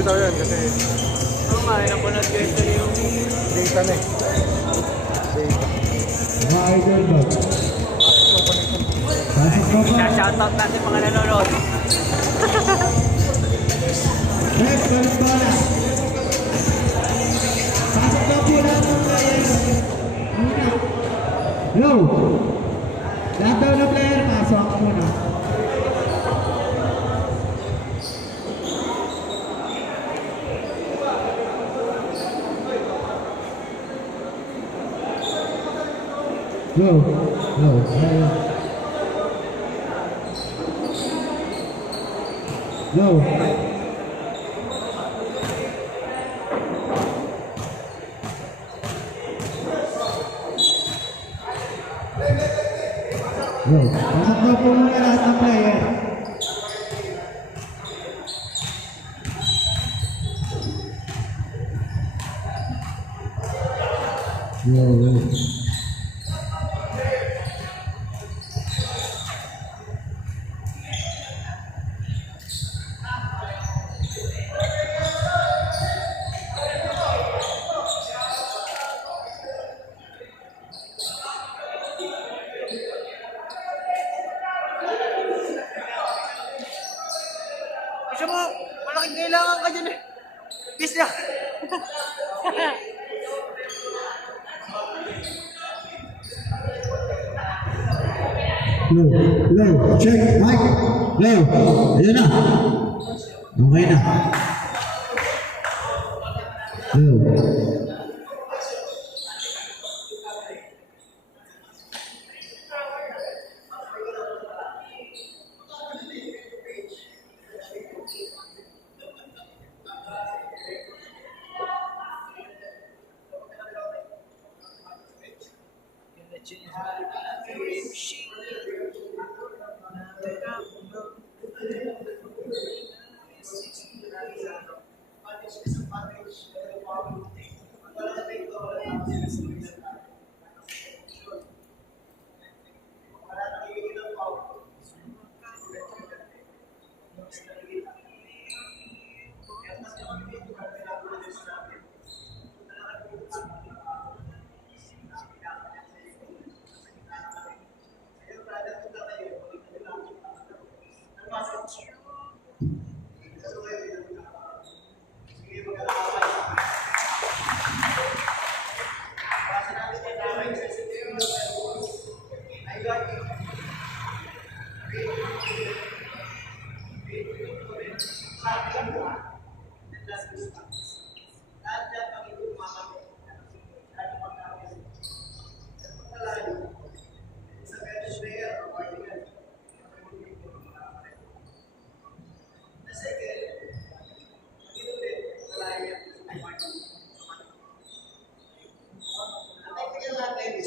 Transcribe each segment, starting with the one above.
Ito yun kasi Oo nga, napanood ko ito yung data na eh. Data. Rider dog. Pasok na po. shoutout natin mga nanonood. Next, balik bola. Pasok na po lahat ng player. Hello. Lahat daw ng player, pasok muna. Go. Go. Go. Go. Pasok na po muna lahat ng player. Go. Gusto mo, malaking kailangan ka dyan eh. Peace lang. Low, check, mic, low, ayun na, okay na, low.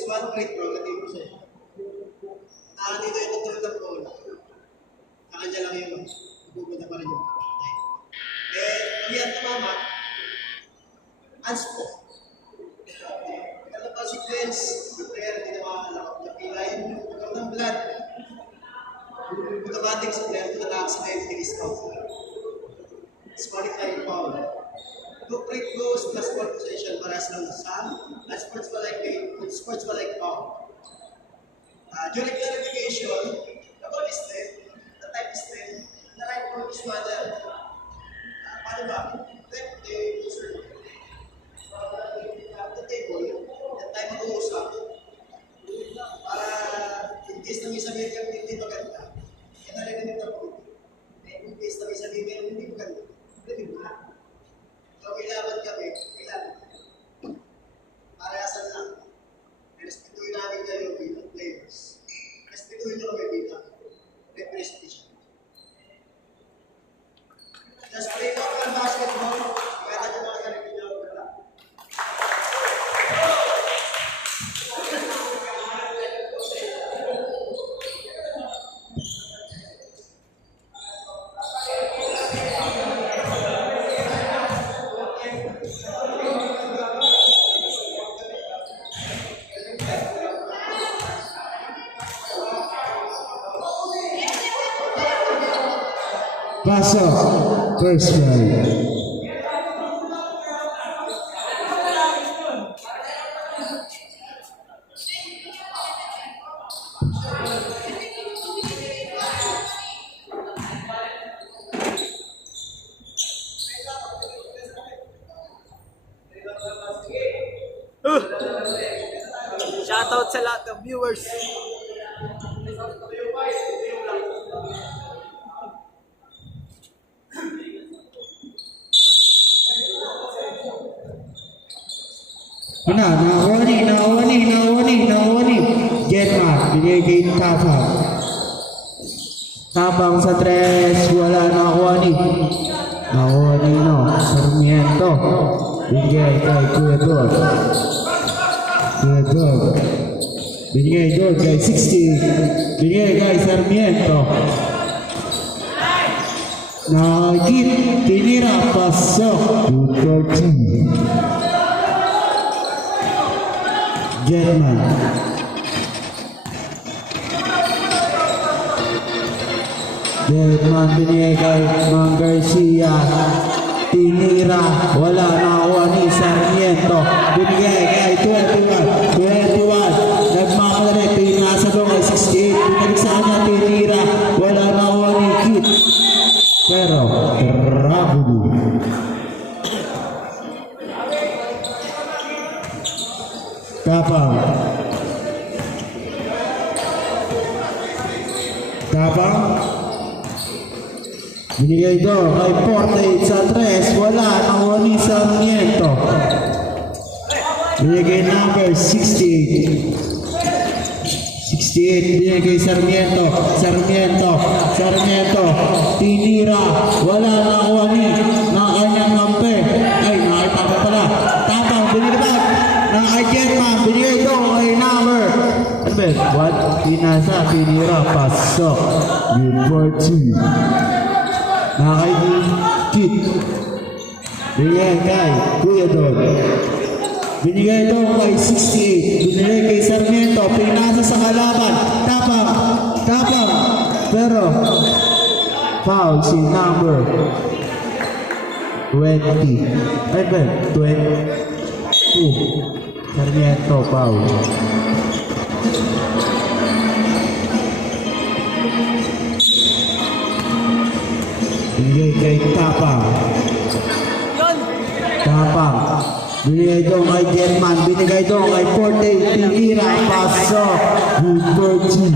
One great prerogative ko sa'yo. Dito ito tulad ng bola. Sa kanya lang yun. Pupunta pa rin yung patay. Hindi ang tamama. Unspot. Ano consequence? Yung player hindi na makakalakot na pilay. Pagkaroon ng blood. Automatic sa player ito nakakasakay yung discount. Disqualifying foul. Two free throws plus ball possession para sa sum. Sports ba like foul. During clarification, the ball is dead, the time is dead, the right foot is mother. Paano ba? Let the user the table, the time mag-uusap, para in case na may sabihin kang hindi maganda, yan na rin ito po. In case na may sabihin kang hindi maganda, pwede ba? So, kailangan kami, kailangan. Parayasan lang. Respetuhin namin kayo bilang players. Respetuhin nyo kami bilang representation. Just play local basketball. Kaya nyo mga ganito nyo. Pasok, first round. Shoutout sa lahat ng viewers. Nawani. Jetman, binigay kay Tapang. Tapang sa tres, wala nawani. Nawani no, Sarmiento. Binigay kay Kuya Dog. Binigay doon kay 60. Binigay kay Sarmiento. Nagit, tinira, pasok. 2-13. Jetman. Jetman binigay kay Mang Garcia. Tinira. Wala nakuha ni Sarmiento. Binigay kay 21. Nagmamadali. Pinasa doon kay 68. Binigay sa kanya. Tinira. Wala nakuha ni Kit. Pero, Rabudu. Tapang. Binigay doon kay Portage sa tres. Wala. Nakuha ni Sarmiento. Binigay number 68. 68. Binigay kay Sarmiento. Tinira. Wala. Nakuha ni na kanyang kampe. Ay, nakita pa pala. Tapang. Binigay kay Jetman. Binigay doon kay number. Ano ba? What? Pinasa. Tinira. Pasok. Good for 2. Nakay Kit. Binigay kay Kuya Dog. Binigay doon kay 68. Binigay kay Sarmiento. Pinasa sa kalaban. Tapang. Pero foul si number 20. Ay ba? 22. Sarmiento foul. Binigay kay Tapang. Binigay doon kay Jetman. Binigay doon kay Portage. Tinira. Pasok. Good for 2.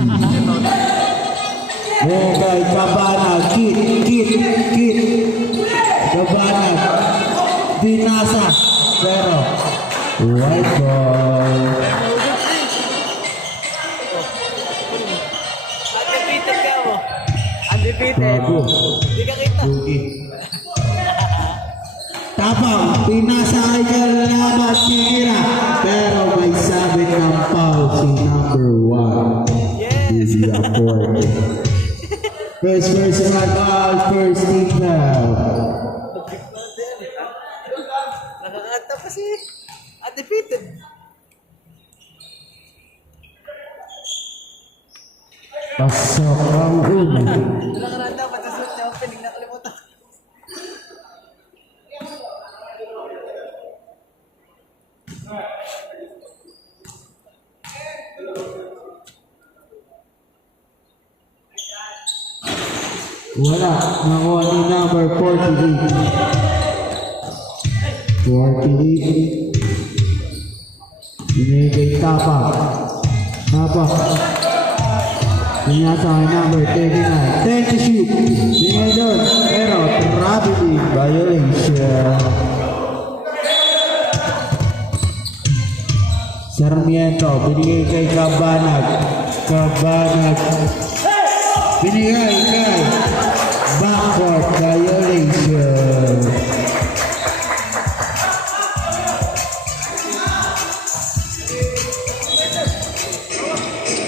Binigay kay Cabana. Kit. Cabana. Binasa. Pero white ball. Undefeated ka mo. Undefeated. Bago. Hindi ka kita. Bugi. Tapang, pinasa kay Kalaban, tinira. Pero may sabit ng foul si number 1. Yes. First personal foul, first team foul. Nakakanta pa si undefeated. Pasok ang ulo. Nakakanta pa sa suit niya. Opening nakalimutan. Wala, nakuha ni number 48. 48. Binigay kay Tapang. Pinasa kay number 39. 10 to shoot. Binigay doon. Pero traveling violation. Sarmiento. Binigay kay Cabanag. Binigay kay backcourt violation.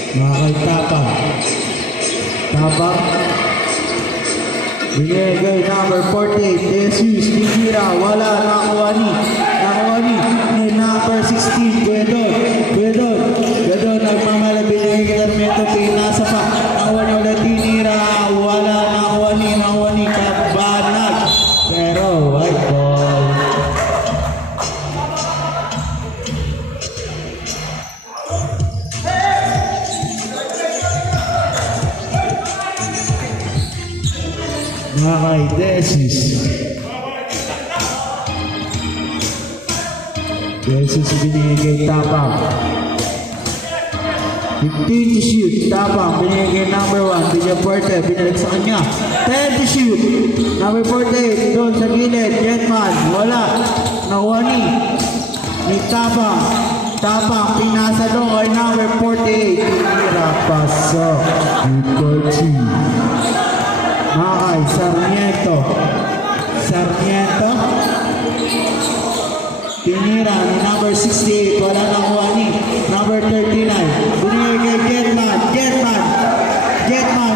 Mga kay Tapang. Binigay kay number 48. Jesus. Tinira. Wala. Nakuha ni number 16. Kuya Don. Nagmamala. Binigay kay Sarmiento. Pinasa pa. Nakuha niya ulit. Tinira. Wala. Nakuha ni Cabanag. Pero white ball. Mga kay Jesus. Jesus binigay kay Tapang. 15 to shoot. Tapang binigay kay number 1. Bigyan Puerte. Binalik sa kanya. 10 to shoot. Number 48. Doon sa gilid. Jetman. Wala. Nakuha ni Tapang. Tapang. Pinasa doon kay number 48. Tinira. Pasok. Number 2. Makay. Sarmiento. Sarmiento. Tinira ni number 68. Wala nakuha ni number 39. Binigay kay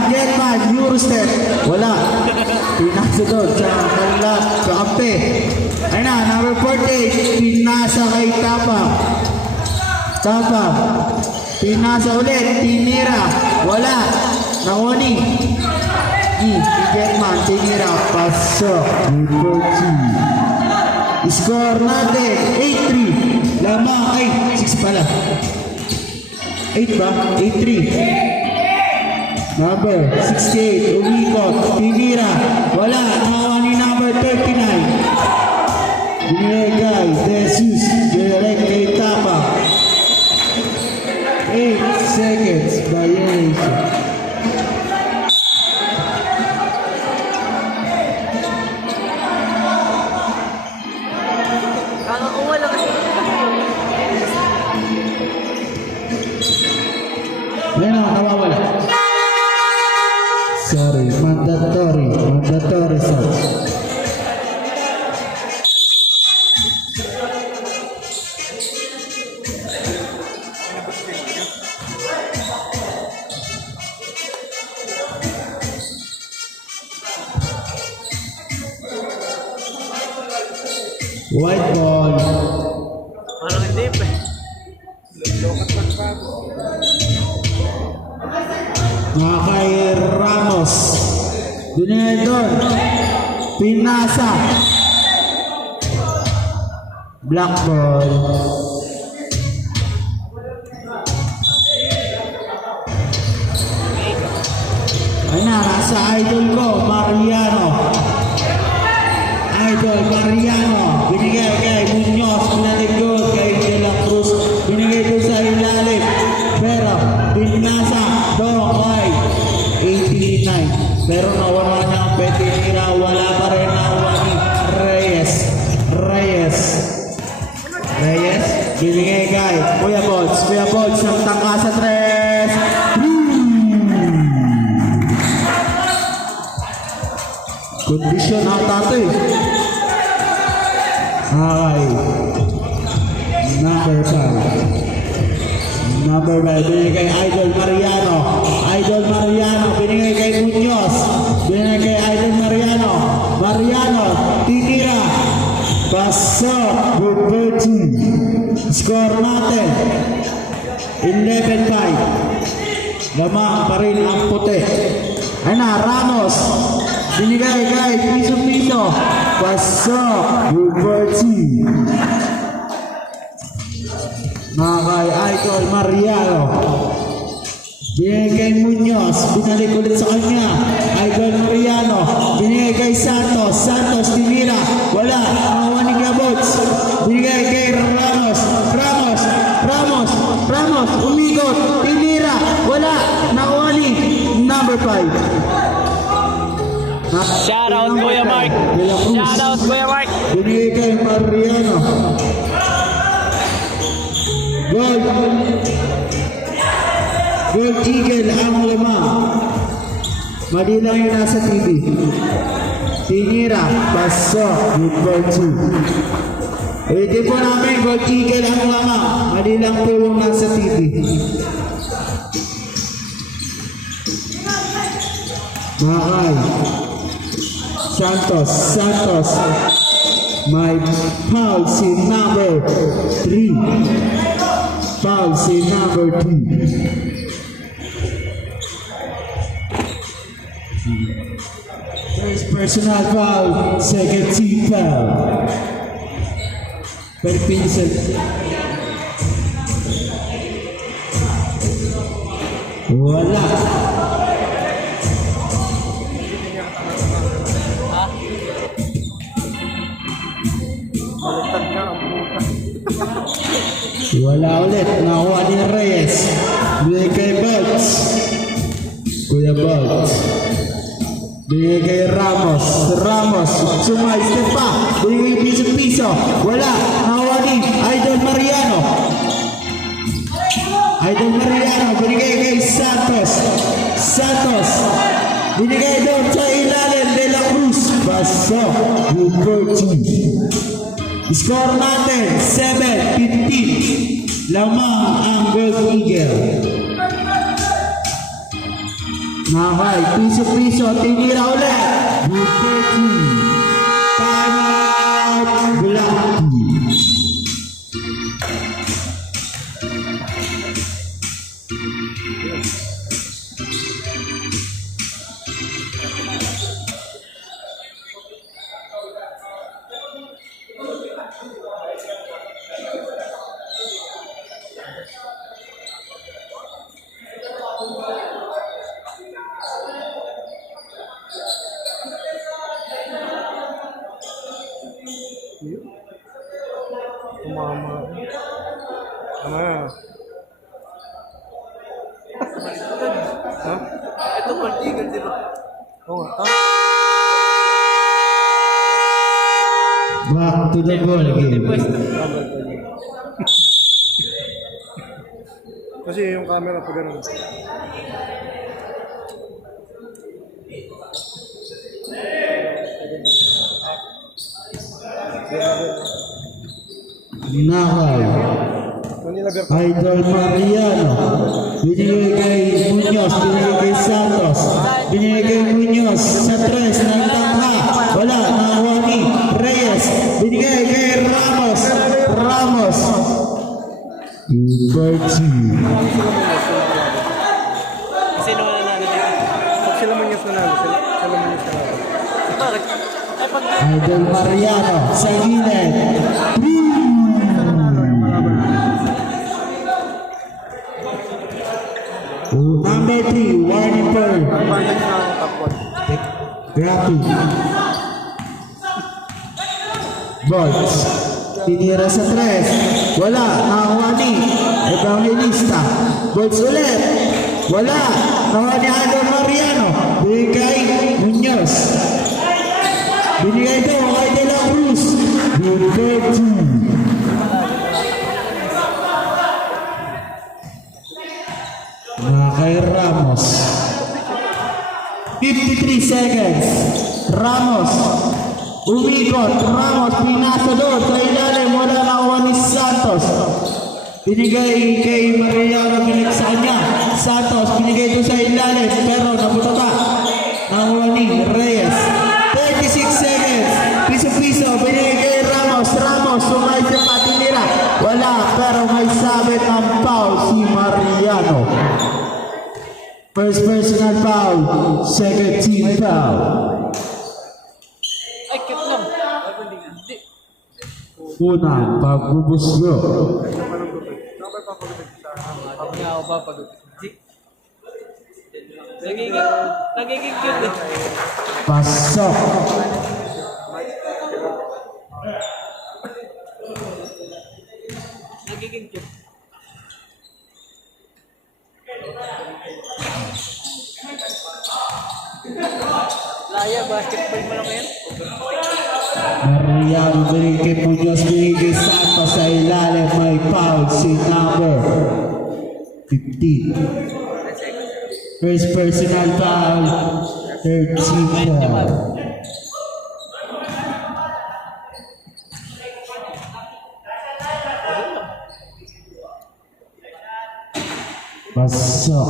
Jetman. Eurostep. Wala. Pinasa doon sa kanila. Kakampi. Ayun na, number 48. Pinasa kay Tapang. Pinasa ulit. Tinira. Wala. Nakuha ni Jetman. Tinira. Pasok. Number 2. Score natin, 8-3. Lamang, ay, 6 pala. 8 ba? 8-3. Number 68, umikot, tinira. Wala, nakuha ni number 39. Binigay, Jesus, direct kay Tapa. 8 seconds, violation. Ayan na, nawawala. Sorry, mandatory shots. White ball. Parang hindi pa. Mga kay Ramos. Binigay doon. Pinasa. Black ball. Ayun na, nasa idol ko, Mariano. Binigay kay Munoz. Pinaligot kay De La Cruz. Binigay doon sa ilalim. Pero, pinasa doon kay 89. Pero nawala na ang Petinira. Wala pa rin nakuha ni Reyes. Binigay kay Kuya Bods. Ang tangka sa 3. Kondisyon ata ito eh. Okay. Number 5. Binigay kay Idol Mariano. Binigay kay Munoz. Binigay kay Idol Mariano. Titira. Pasok. Good 2. Score natin. 11-5. Lamang pa rin ang puti. Ayun na, Ramos. Binigay kay Piso. Pasok. Good 2. Mga kay Idol Mariano. Binigay kay Munoz. Binalik ulit sa kanya. Idol Mariano. Binigay kay Santos. Tinira. Wala. Nakuha ni Gabots. Binigay kay Ramos. Umikot. Tinira. Wala. Nakuha ni number 5. Shoutout Kuya Mark. Binigay kay Mariano. Gold Eagle ang 5. Mali lang yung nasa TV. Tinira. Pasok. Number 2. Ulitin po namin. Gold Eagle ang 5. Mali lang po yung nasa TV. Makay. Santos. May foul si number 3. Foul si number 2. First personal foul, second team foul. Per Vincent. Wala. Baliktad nga ang buka. Wala ulit. Nakuha ni Reyes. Binigay kay Bolts. Kuya Bolts. Binigay kay Ramos. Ramos. Step pa. Binigay piso-piso. Wala. Nakuha ni Idol Mariano. Idol Mariano. Binigay kay Santos. Santos. Binigay doon sa ilalim de la Cruz. Baso. Good 14. Score natin, 7-15. Lamang ang Gold Eagle. Nakay, piso-piso, tinira ulit. Good 13. Time out, Black Team. Tumama. Tama na. Ha? Ito partigal, di ba? Oo nga. Back to the ball game. Kasi yung camera pa ganun. Nakay. Manila Bear. Idol Mariano. Binigay kay Muñoz. Binigay kay Santos. Binigay kay Muñoz. Sa 3 ng tangha. Wala. Nakuha ni Reyes. Binigay kay Ramos. Ramos. Bertie. Sino wala na dito? Pag sila Muñoz nanalo, sila Muñoz nanalo. Bakit? Ay, pag Idol Mariano. Sa gilid. Number 3, warning for Advantage na ang top 1. Graphic. Bolts. Tinira sa 3. Wala. Nakakuha ni Evangelista. Bolts ulit. Wala. Nakakuha ni Idol Mariano. Binigay Muñoz. Binigay ito kay De La Cruz. Good 13. Kay Ramos. 53 seconds. Ramos. Umikot. Ramos pinasa doon sa ilalim. Wala nakuha ni Santos. Binigay kay Mariano. Binigay sa kanya. Santos. Binigay doon sa ilalim. Pero nabuta. Nakuha ni Reyes. 36 seconds. Piso-piso. Binigay kay Ramos. Ramos. Sumay sa patinira. Wala. Pero may sabit ng foul si Mariano. First personal foul, second team foul. ay, cute lang. Hindi. Unang pagbubusgo. Hindi nga ako papagod. Hindi. Nagiging cute eh. Pasok. Nagiging cute. Laya, basketball mo lang yan. Mariano binigay kay Muñoz, binigay kay Santos sa ilalim. May foul si number 15. First personal foul, third team foul. Pasok.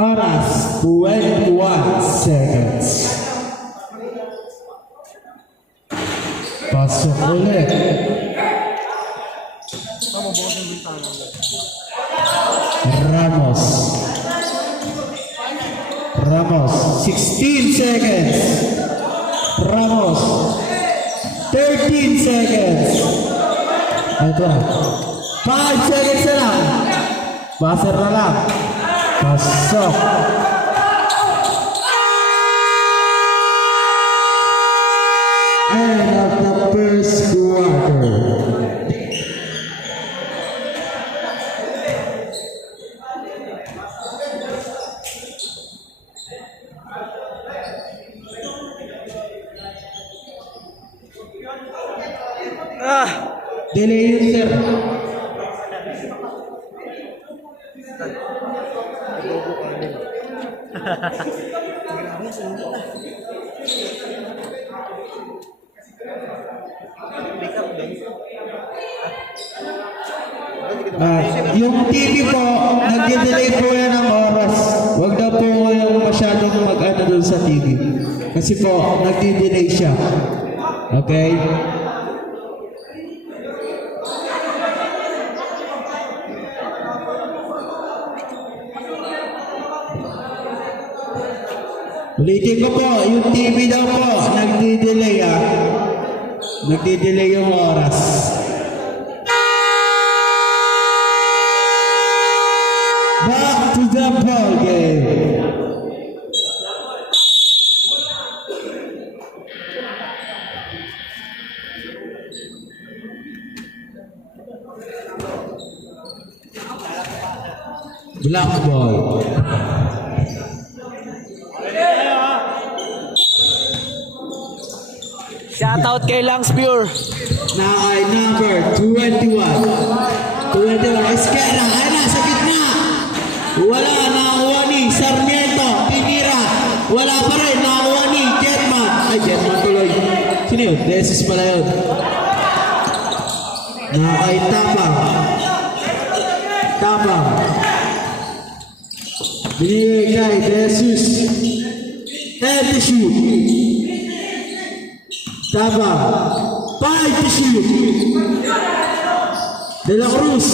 Oras, 21 seconds. Pasok ulit. Ramos. Ramos, 16 seconds. Ramos, 13 seconds. Ito na. 5 seconds na lang. Baser na lang. Pasok. End of the first quarter. Delay yun, sir. Yung TV po, nag-delay po yan ng oras. Huwag na po kayong masyadong mag-ano doon sa TV. Kasi po, nag-delay siya. Okay? Ulitin ko po, yung TV daw po, nagdi-delay Nagdi-delay yung oras. Back to the ball game. Black ball. Shoutout kay Langs Pure. Now ay number 21. 21. Esquera. Ay na, sa gitna. Wala na ni Sarmiento. Pinira. Wala pa rin. Nakuha ni Jetman. Ay, Jetman tuloy. Sino yun? Desus pala yun. Now ay Tapang. Tapang. Binigay kay Desus. And the shoot. Tapang. 5 to shoot. De La Cruz.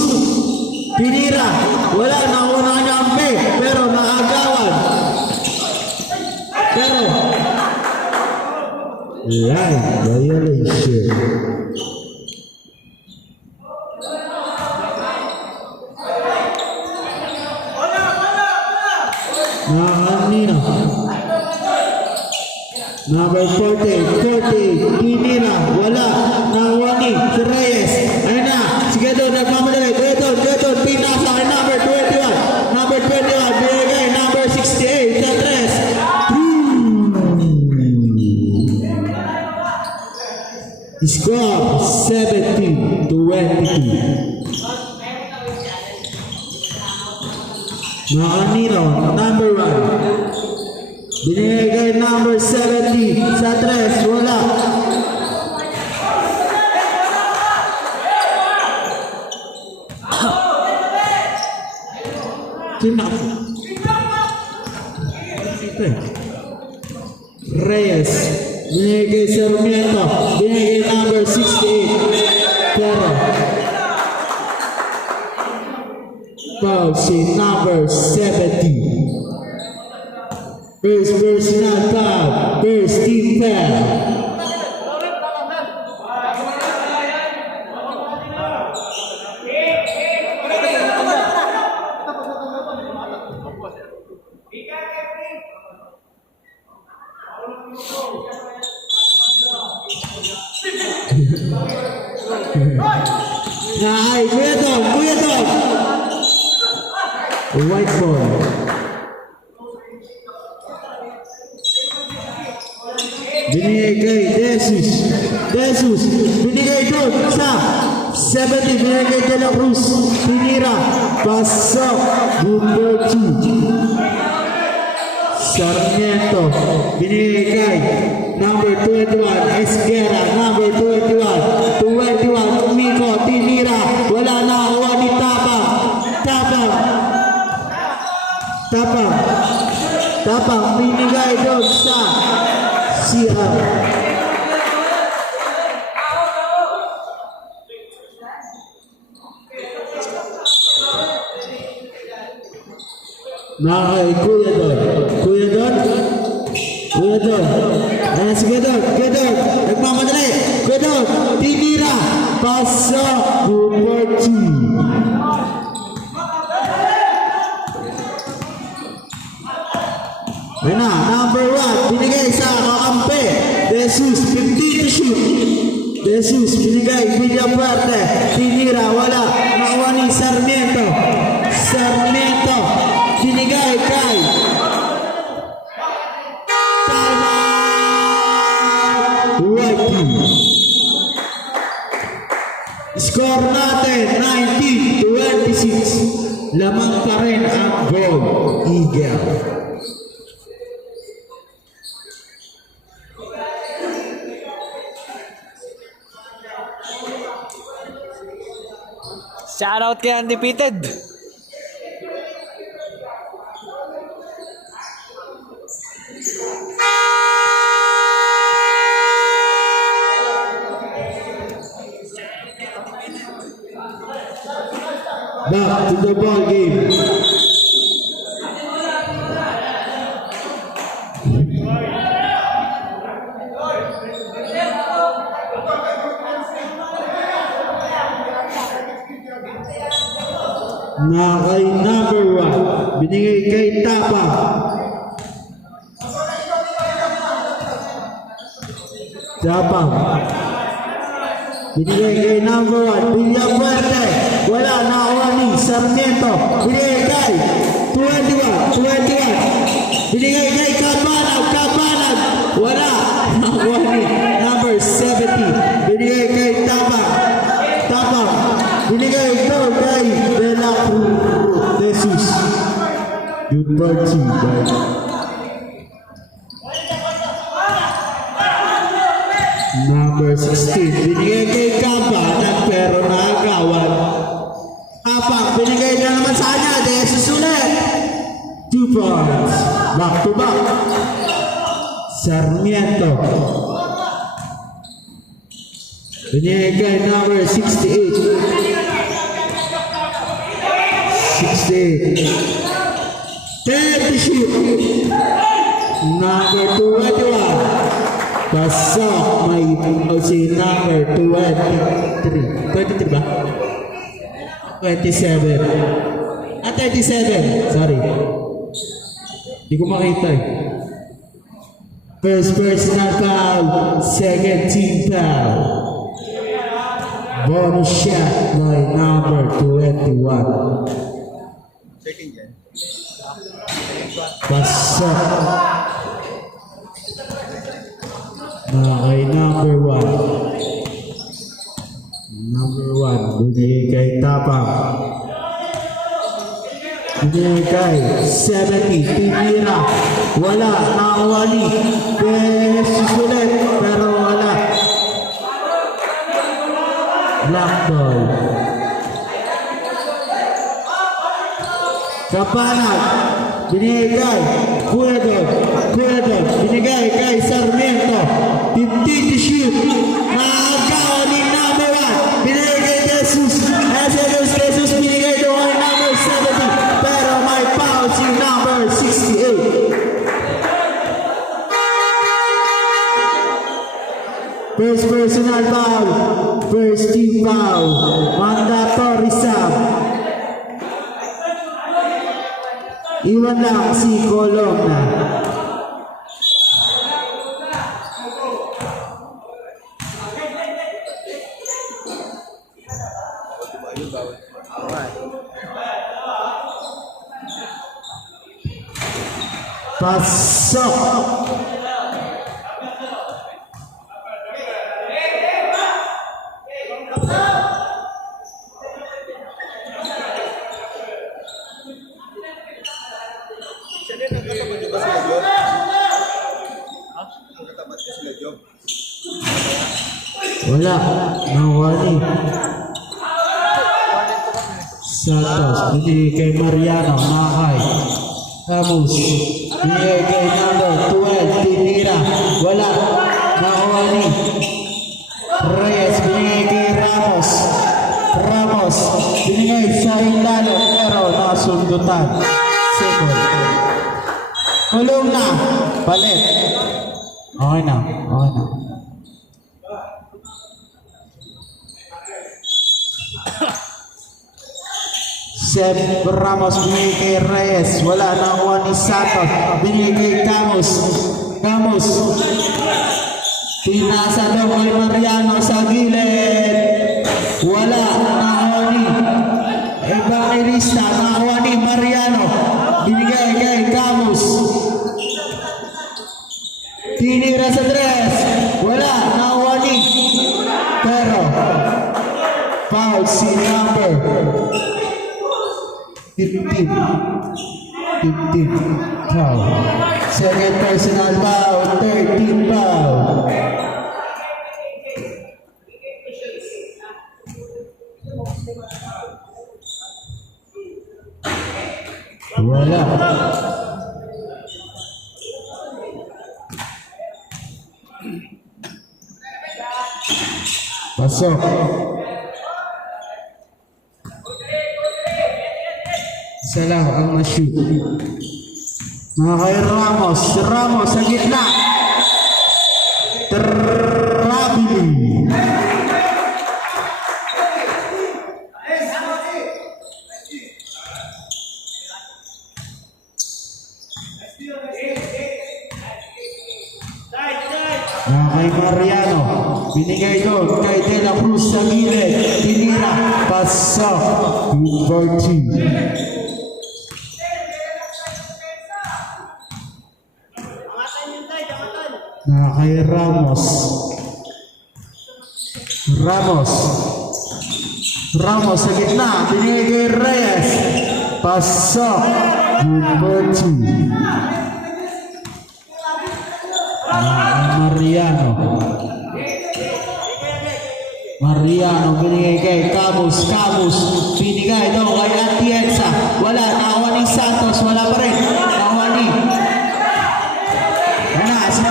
Pinira. Wala. Nakuha niya ang pe. Pero naagawan. Pero line violation. Nakanina. Number 40, Pinira, wala, nawani, si Reyes, ayun na, sige doon, nagmamadali, doon, pinasa kay number 21, binigay, number 68, sa 3. Score 17-22. Nakanino, number 1. Binigay kay number 70 sa 3, wala. Reyes, binigay kay Sarmiento, binigay kay number 68, pero foul si number 70. First personal foul, first team foul. Nah, Kuya Dog. White ball. Binigay kay Desus, binigay doon sa 70, binigay kay De La Cruz, Pinira, pasok, number 2. Sarmiento, binigay kay number 21, Esquera, number 21, Miko, Pinira, wala na, kuha ni Tapang, binigay doon sa CR. Nakay Kuya Don. Ayan si Kuya Don. Nagmamadali. Kuya Don. Tinira. Pasok. Number 2. Ayan na. Number 1. Binigay sa kakampi. Jesus. 50 to shoot. Jesus. Binigay. Villafuerte. Tinira. Wala. Nakuha ni Sarmiento. Binigay kay Whitey. Score natin 19-26. Lamang pa rin ang goal. Eagle. Shoutout kay Undefeated. Back to the ball game. Na kay number 1, binigay kay Tapa. Tapa. Binigay kay number 1, Villafuerte. Wala, nakuha ni Sarmiento. Binigay kay 21. Binigay kay Kapanag. Wala, nakuha ni number 70. Binigay kay Tapa. Binigay ito kay De La Cruz Jesus. Good party, guys. Number 16, binigay kay Kapanag pero naagawan. Kapag binigay na naman sa kanya, De Jesus ulit. 2 points. Back to back. Sarmiento. Binigay kay number 68. 10 to shoot. Number 21. Pasok may si number 23. 23 ba? 27. 37. Sorry. Hindi ko makita eh. First personal foul. Second team foul. Bonus shot by number 21. Second yan. Pasok. Na kay number 1. Number 1. Binigay kay Tapang. Binigay kay 70. Pinira. Wala. Nakawali. Susulit. Pero wala. Black ball. Kapanag. Binigay kay Cuedon. Binigay kay Sarmiento. 15 to shoot. Nakagawa ni number 1. Binigay kay Jesus. Jesus binigay doon kay number 70. Pero may foul si number 68. First personal foul. First team foul. Mandatory sub. Iwan lang si Colong na. Pasok. Wala, nawali. Santos, binigay kay Mariano, Nakay. Camus, binigay kay number 12, Tinira. Wala, nawali. Reyes, binigay kay Ramos, binigay sa Hilalo, pero nasundutan. Second. Kulong na, palit. Okay na. Seth Ramos binigay kay Reyes. Wala na kuha ni Santos. Binigay kay Camus. Pinasa daw kay Mariano sa gilid. Wala na kuha ni Evangelista. Na kuha ni Mariano. Binigay kay Camus. Tinira sa dress. Wala na kuha ni. Pero 15. 15 foul. Second personal foul, 13 foul. Wala. Pasok. Isa lang ang ma-shoot. Mga kay Ramos. Ramos sa gitna. Traveling. Mga kay Mariano. Binigay doon kay De La Cruz sa gilid. Tinira. Pasok. 14. Na kay Ramos. Ramos. Ramos sa gitna. Binigay kay Reyes. Pasok. Number 2. Mariano. Mariano binigay kay Camus. Camus. Binigay daw kay Atienza. Wala. Nakawa ni Santos. Wala pa rin. Nakawa ni.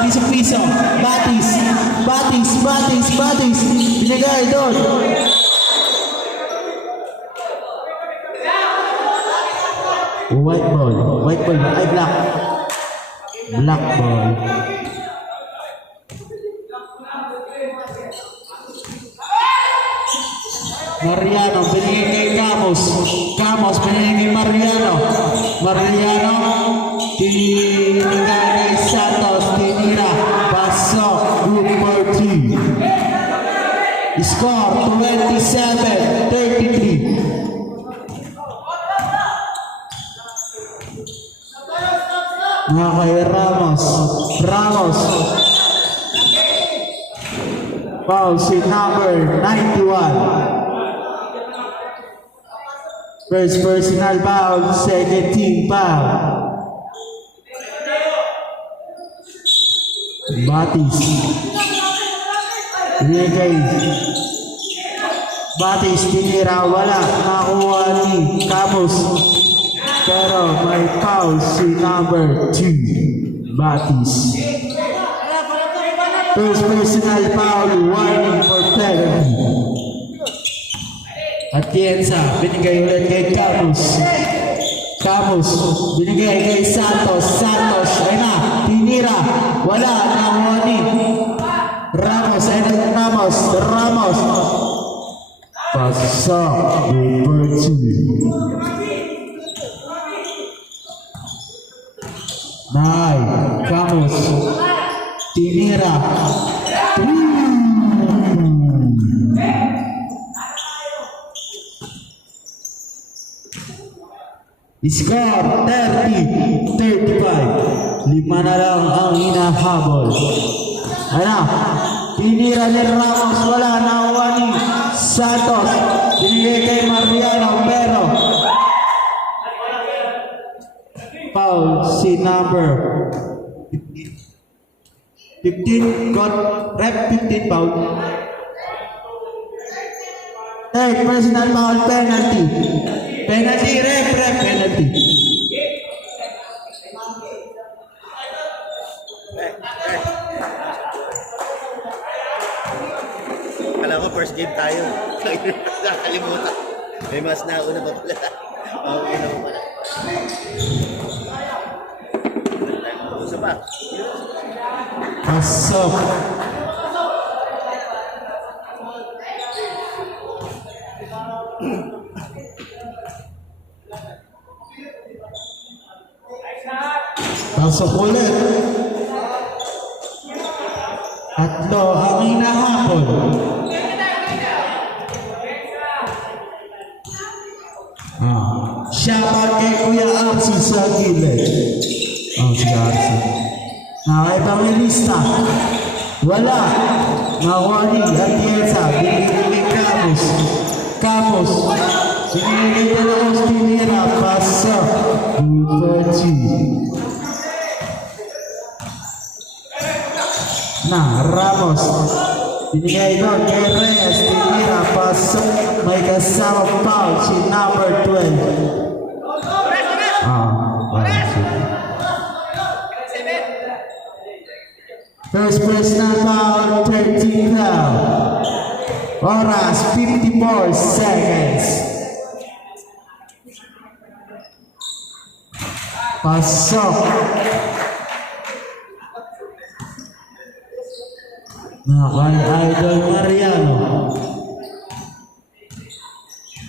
Sa piso. Batis. Batis. Batis. Batis. Binigay doon. White ball. White ball. Ay, black. Black ball. Mariano. Binigay kay Camus. Camus. Binigay kay Mariano. Mariano. Tinigay kay Santos. Tinira. Pasok. Group 14. Score 27-33. Mga kay Ramos. Ramos. Foul si number 91. First personal foul, second team foul. Batis. Binigay. Batis, tinira, wala. Nakuha ni Camus. Pero may foul si number 2. Batis. First personal foul, warning for penalty. Atienza, binigay ulit kay Camus. Camus, binigay kay Santos. Santos, ay na, tinira. Wala, nakuha ni Ramos. Ay na Ramos. Ramos. Pasok. Number 2. Nay, Camus. Tinira. Score 30-35. 5 na lang ang hinahabol. Ano? Tinira ni Ramos. Wala. Nakuha ni Santos. Binigay kay Mariano. Pero foul si number 15. Got rep 15 foul. Third personal foul, penalty. Penalty, rep, penalty. Alam ko, first game tayo. Nakalimutan. May mas nauna pa pala. Okay na pala. Gusto pa? Pasok. Pasok ulit. Tatlo ang hinahabol. Shoutout kay Kuya Arsi sa gilid. Si Arsi. Nakaipangalista. Wala. Nakuha ni Atienza. Binigay kay Camus. Camus. Binigay kay De La Cruz. Tinira. Pasok. Camus. Binigay doon kay Reyes, tinira, pasok, may kasama foul, si number 12. First personal foul, 13 foul. Oras, 54 seconds. Pasok. Kay Idol Mariano.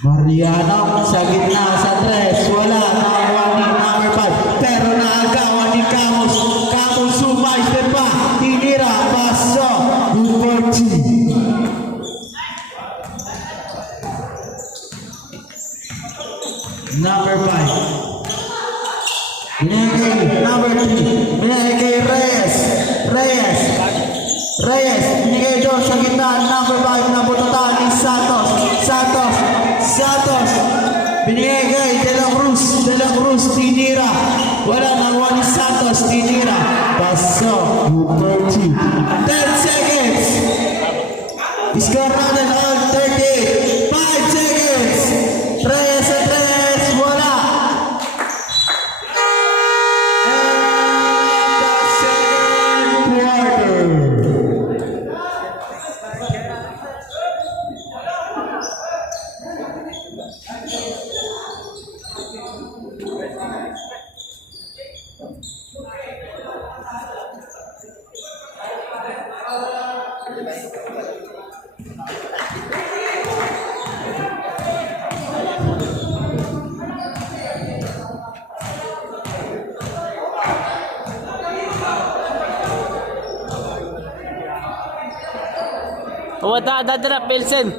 Mariano sa gitna sa 3. Wala. Nakakuha ni number 5. Pero naagawan ni Camus. Camus sumay. Pa. Tinira. Pasok. Good 14. Number 5. Binigay number 3. Binigay Reyes. Binigay doon sa gitna. Number 5 na bututan ni Santos. Binigay De La Cruz. Tinira. Wala nakuha ni Santos. Tinira. Pasok. 30. 10 seconds. Score natin on 38. 5 seconds. Reyes at Reyes. Wala. And the second quarter. Wala dadala Pilsen.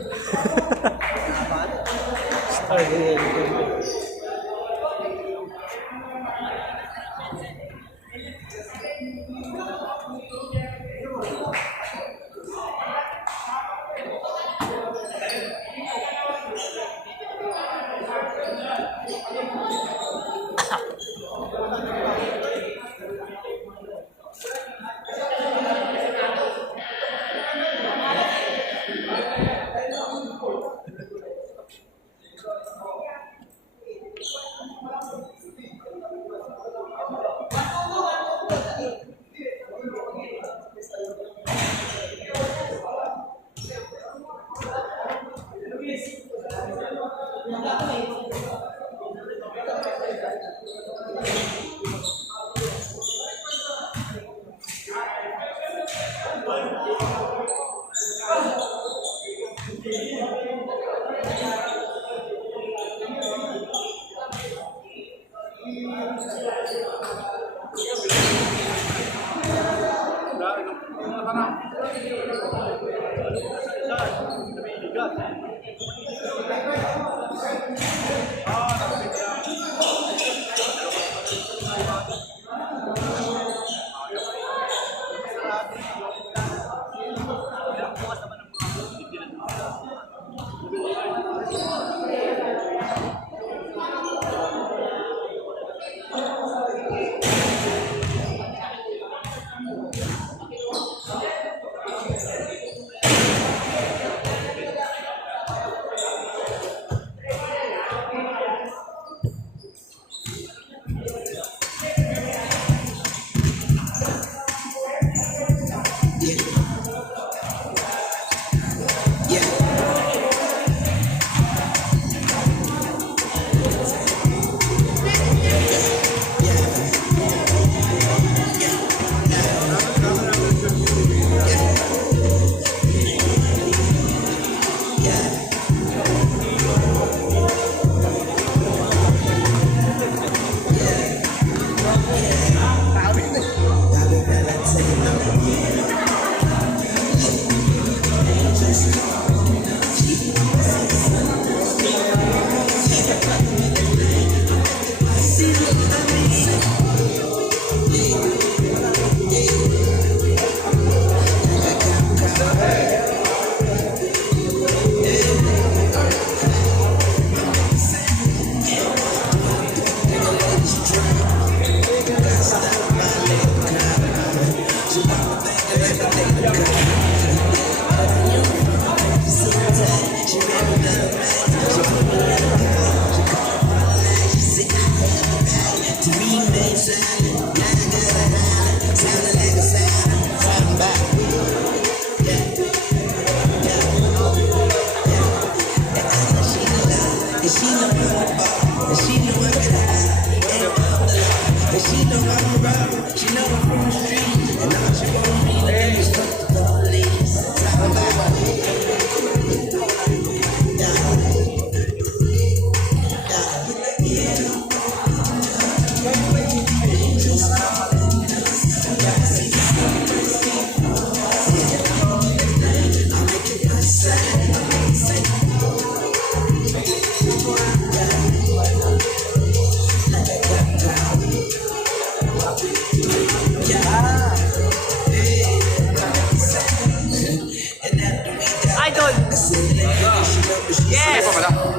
Yes!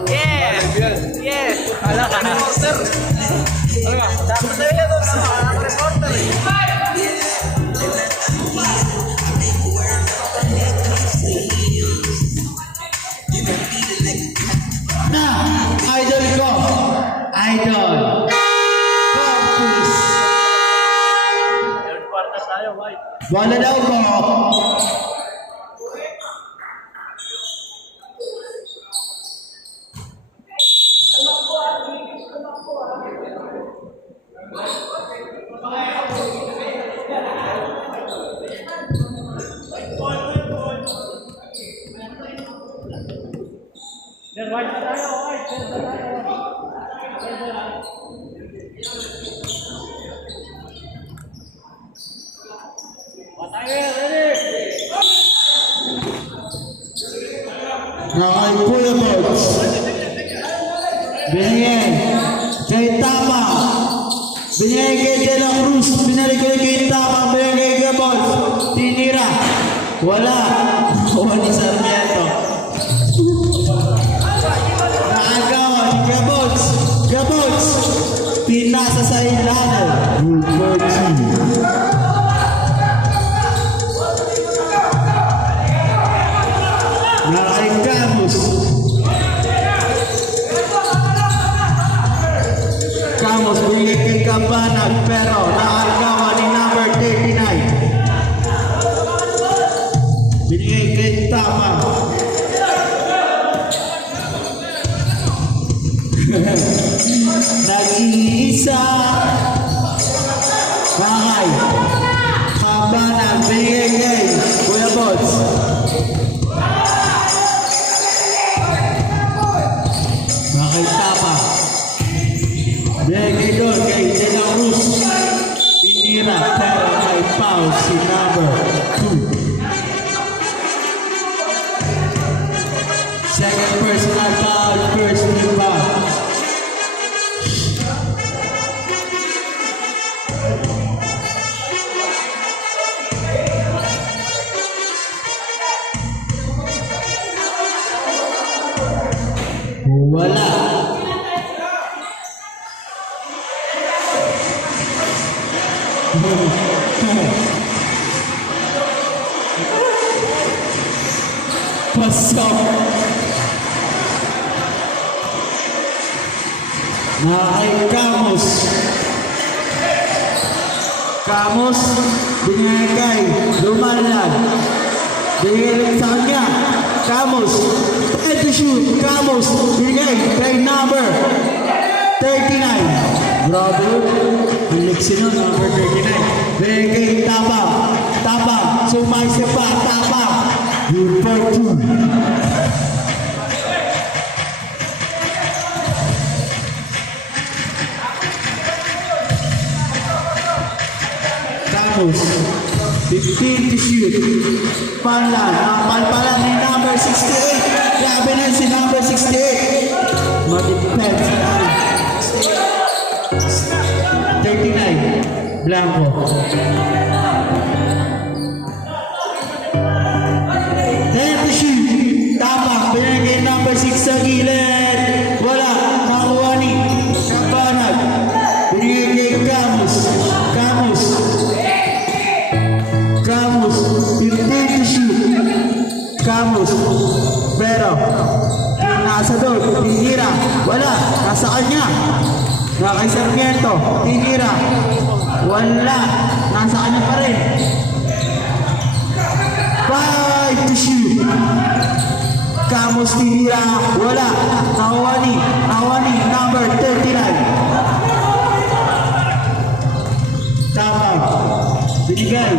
Yes! Yes! Wala ka na reporter. Dapat na yan, wala ka reporter eh. Na, idol ko. Idol. Focus. Bola daw po. Nakay Kuya Bots. Binigay kay Tama. Binigay kay De La Cruz. Binigay kay Tama. Binigay kay Bots. Tinira. Wala. Wala Sarmiento. Nakagawa ni Gabots. Gabots. Pinasa sa ilalim. Nakay Camus. Camus binigay kay Cabanag pero nakagawa ni number 39. Binigay kay Tama. Nag-iisa. Bakay. Cabanag binigay kay Kuya Bots. Bakay Tapa. Binigay doon kay De La Cruz. Tinira pero kay Pau si number 2. Second personal foul, first rebound. Wala. Pasok. Nakay Camus. Camus, binigay kay Lumalan. Binigay sa kanya. Camus, try to shoot. Camus, binigay kay number 39. Grabe yun. Ang liksi nun, number 39. Binigay kay Tapang. Tapang, sumaysi pa. Tapang. Good for 2. Camus, 15 to shoot. Panlan, napalpalan ni number 68. Grabe na si number 68. Mag-defense na. 39. Blanco. Then to shoot. Tama. Binigay number 6 sa gilid. Wala. Nakuha ni Cabanag. Binigay kay Camus. Camus. Camus. 15 to shoot. Camus. Pero nasa doon. Tinira. Wala. Nasa kanya. Nakay Sarmiento. Tinira. Wala. Nasa kanya pa rin. 5 to shoot. Camus tinira. Wala. Nakuha ni number 39. Tama. Binigay.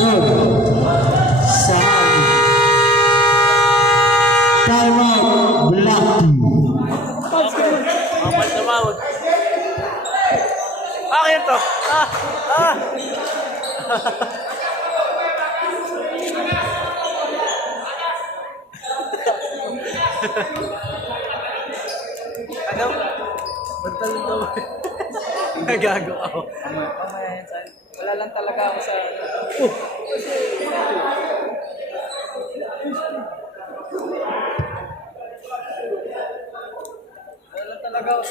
Good. Sa time out. Black team. Apat na mawag. Akin to. Ano? Bantal daw. Nagago ako. Mamaya yan, son. Wala lang talaga ako sa... Back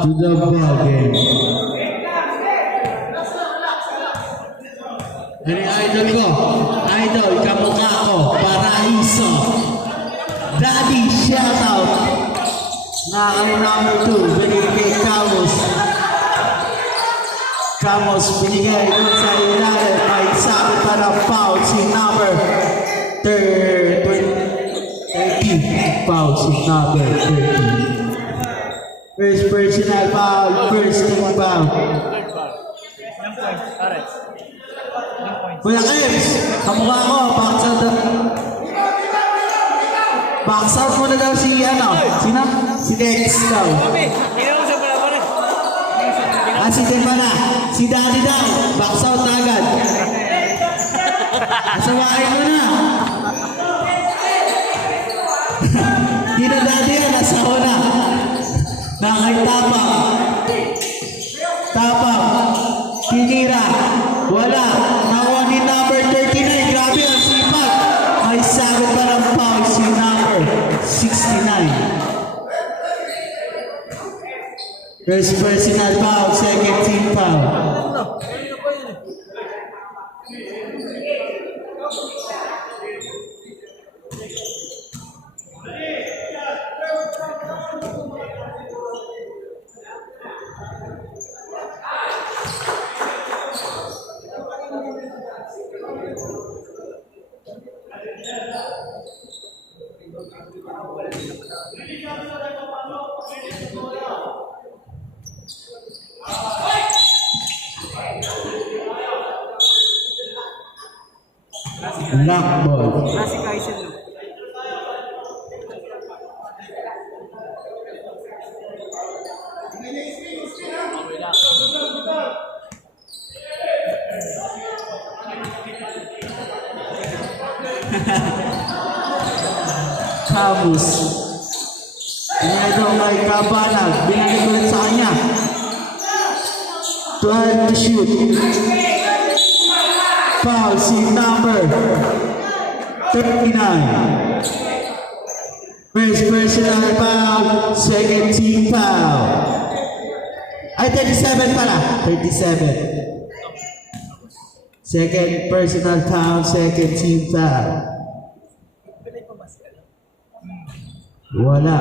to the ball game. Ano yung idol ko? Idol, kamukha ko, Paraiso. Daddy, shoutout. Na kami number 2, binigay kay Camus. Camus, binigay dun sa ilalim. May sabi pa ng foul si number 30. Foul si number 30. First personal foul, first team foul. Kuya Kims, kamukha ko, box out muna daw si sino? Si Dex daw. Si Demba na, si Daddy daw, box out na agad. Asawain mo na. Di na Daddy yan, asawa na. Nakay Tapang, tinira, wala, nakuha ni number 39, grabe ang sipag. May sagot pa ng foul si number 69. First personal foul, second team foul. Lock ball. Nasi Kaisen no. Camus. Ito kay Cabanag. Binigay ko rin sa kanya. 12 to shoot. Foul si number 39. First personal foul, second team foul. Ay, 37 pala. 37. Second personal foul, second team foul. Wala.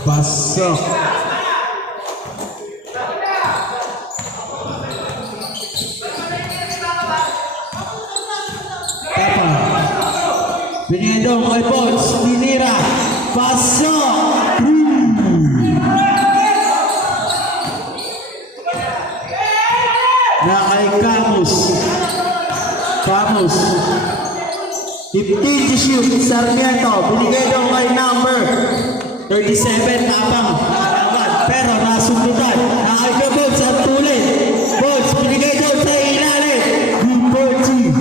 Pasok. Binigay daw kay Bones, tinira. Pasok! Na kay Camus. 15 to shoot, Sarmiento. Binigay daw kay number 37, Tapang. Pero nasundutan. Na kay Bones at tuloy. Bones, binigay daw sa ilalim. B40.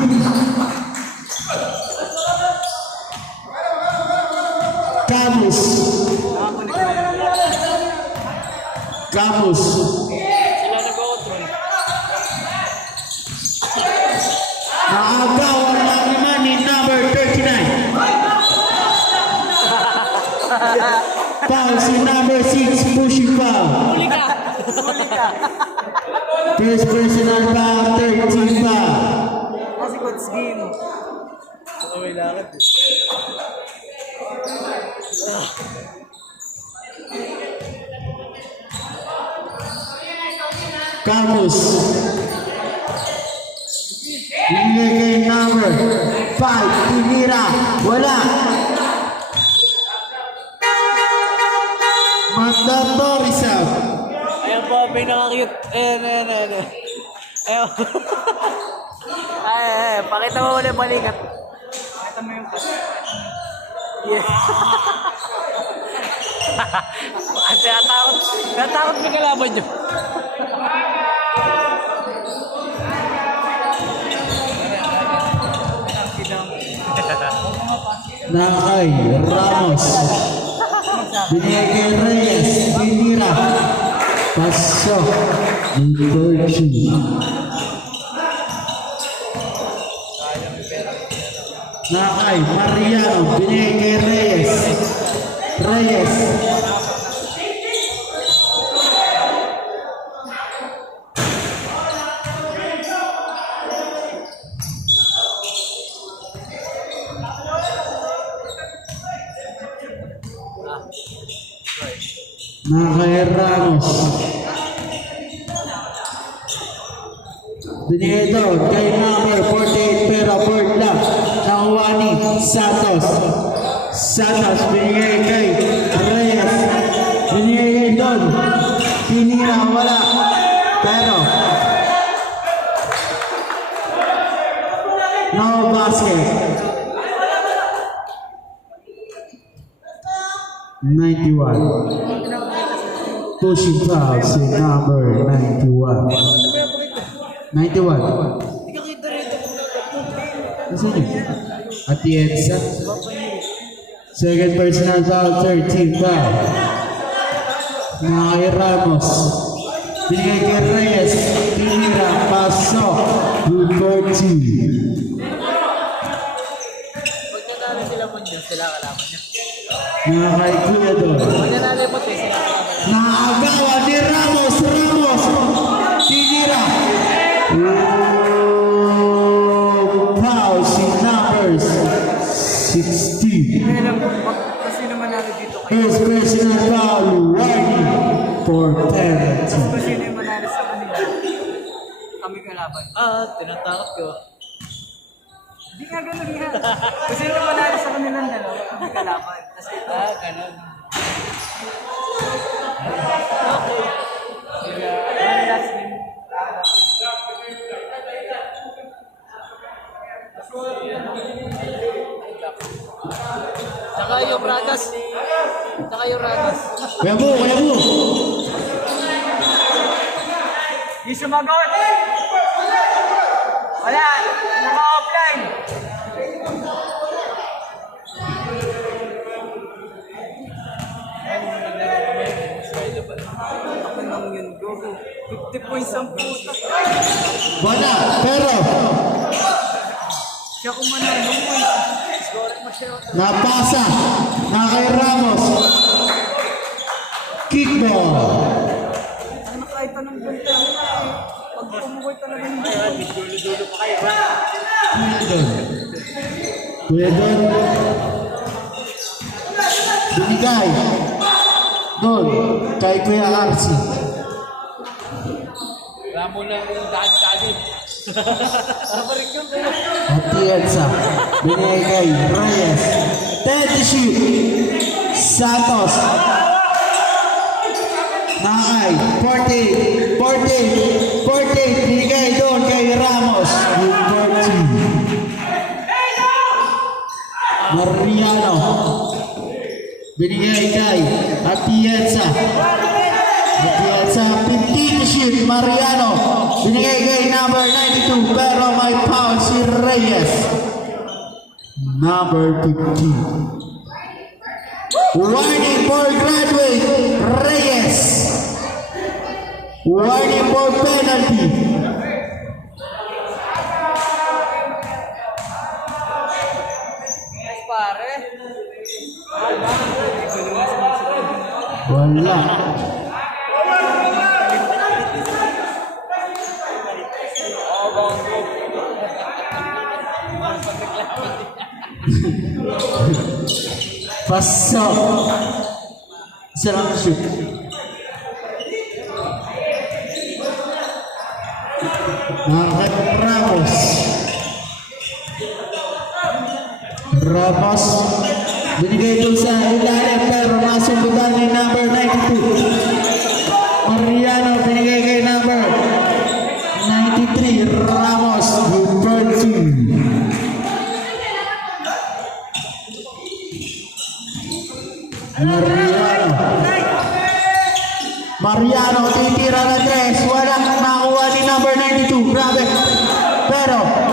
Camus. Naagawan lang naman ni number 39. Foul si number 6, pushing foul. First personal foul, third team foul. Kasi Coach Game. May lakad. Camus. Binigay kay number 5, tinira, wala. Mandatory sub. Ayan po, pinaka-cute. Ayan. Ayan. Ay, pakita mo ulit balikat. Pakita mo yung pass. Kasi natakot may kalaban nyo. Nakay Ramos. Binigay kay Reyes. Pinira. Pasok. Virtue. Nakay Mariano. Binigay kay Reyes. Reyes. Nakay Ramos. Binigay ito kay number 48 pero bird lang. Nakuha ni Santos. Santos binigay kay Reyes. Binigay kay Don. Pinira wala. Pero no basket. 91. Pushing foul si number 91. 91. Nasaan yun? Atienza. Second personal foul, 13 foul. Nakay Ramos. Binigay kay Reyes. Pinira. Pasok. Good for 2. Pag nanalo sila mo nyo, sila kalaban nyo. Nakay Kuya Don. Pag nanalo mo sila kalaban nyo. Naagawa ni Ramos. Ramos. Pinira. Foul si numbers 16. Kasi naman natin dito kayo. First personal foul, warning for penalty. Kasi naman manalo sa kanila. Kami kalaban. Tinatakot ko. Hindi nga ganun nga. Kasi naman manalo sa kanilang dalawa. Kami kalaban. Kasi ganun. Okay. Last game. Saka yung Ragas. Saka yung Ragas. Kuya Bo, Kuya Bo. Di sumagot. Wala. Naka-offline. Ako nang yun. Go. 50 points ang puta. Wala, pero Siya kung manalo mo. Score mo siya. napasa na kay Ramos. Kickball. Ano kahit anong bunta nila eh. Pag pumukoy talaga yung bunta. Dulo-dulo pa kayo. Kuya Don. Kuya Don. Binigay. Don. Kay Kuya Arsi. Ramo lang yung daan-daan. Nabarik yung kayo. Atienza. Binigay kay Reyes. Teddy shoot. Santos. Nakay. 48. Binigay doon kay Ramos. Good for 2. Mariano. Binigay kay Atienza. Atienza. 15 shoot. Mariano. Binigay kay number 92 pero may foul si Reyes. Number 15. Warning for graduate Reyes. Warning for penalty. Nice pare. Wala. Pasok. Isa lang shoot. Nakakit Ramos. Ramos. Binigay ito sa ilalim pero nasundutan ni number 92. Mariano binigay kay number 93. Ramos. Good for 2.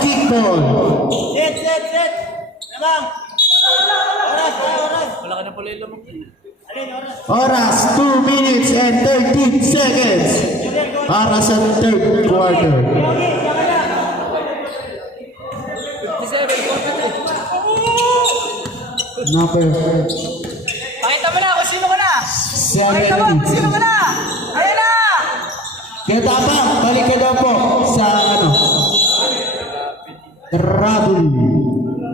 kickball. Set! Lamang! Oras! Wala ka na pala yung lamang yun. Oras 2 minutes and 13 seconds. Para sa third quarter. 57, Number Pakita mo na kung sino ka na! Pakita mo kung sino ka 70. na! Ayan na! Kaya dapat, balik ka daw po sa ano. Travel.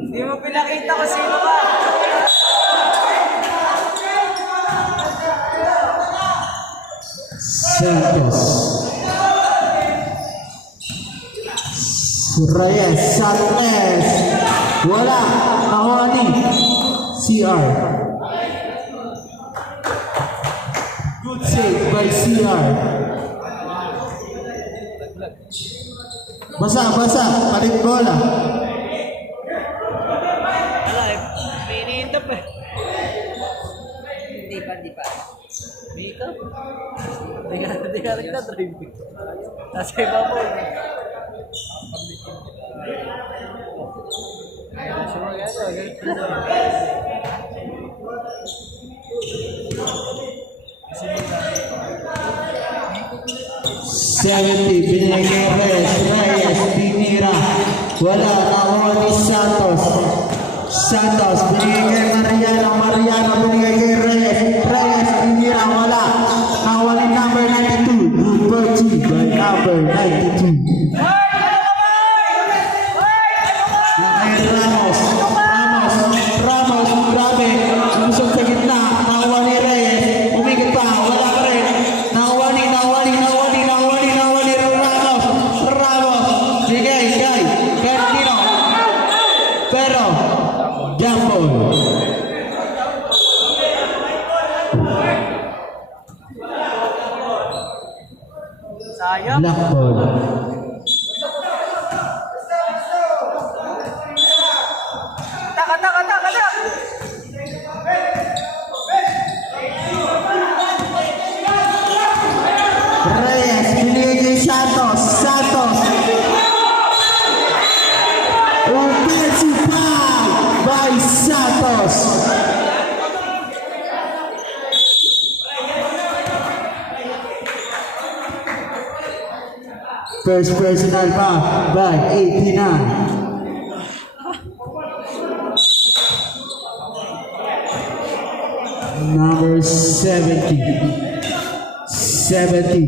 Hindi mo pinakita kung sino ka. Santos. Reyes, Santos. Wala. Nakuha ni CR. Good save by CR. Basa. Palit bola. Wala eh. May iniintap eh. Hindi pa. Makeup? Hindi ka rin na-drive. Nasa iba mo. Ayun, sure ka ito. 70, binigay kay Reyes, tinira. Wala, nakuha ni Santos. Binigay kay Mariano, binigay kay Reyes, tinira, wala. Nakuha ni number 92, Luberti by number 92. Kay Ramos, grabe. Lumusog sa gitna, nakuha ni Reyes, umigit pa, wala ka rin. Nakuha ni Ramos, bigay kay Bertino. Pero, gamble. Sayang. Black ball. Tak. Reyes, binigay kay Santos. Offensive foul by Santos. First personal foul by 89. Number 70. Binigay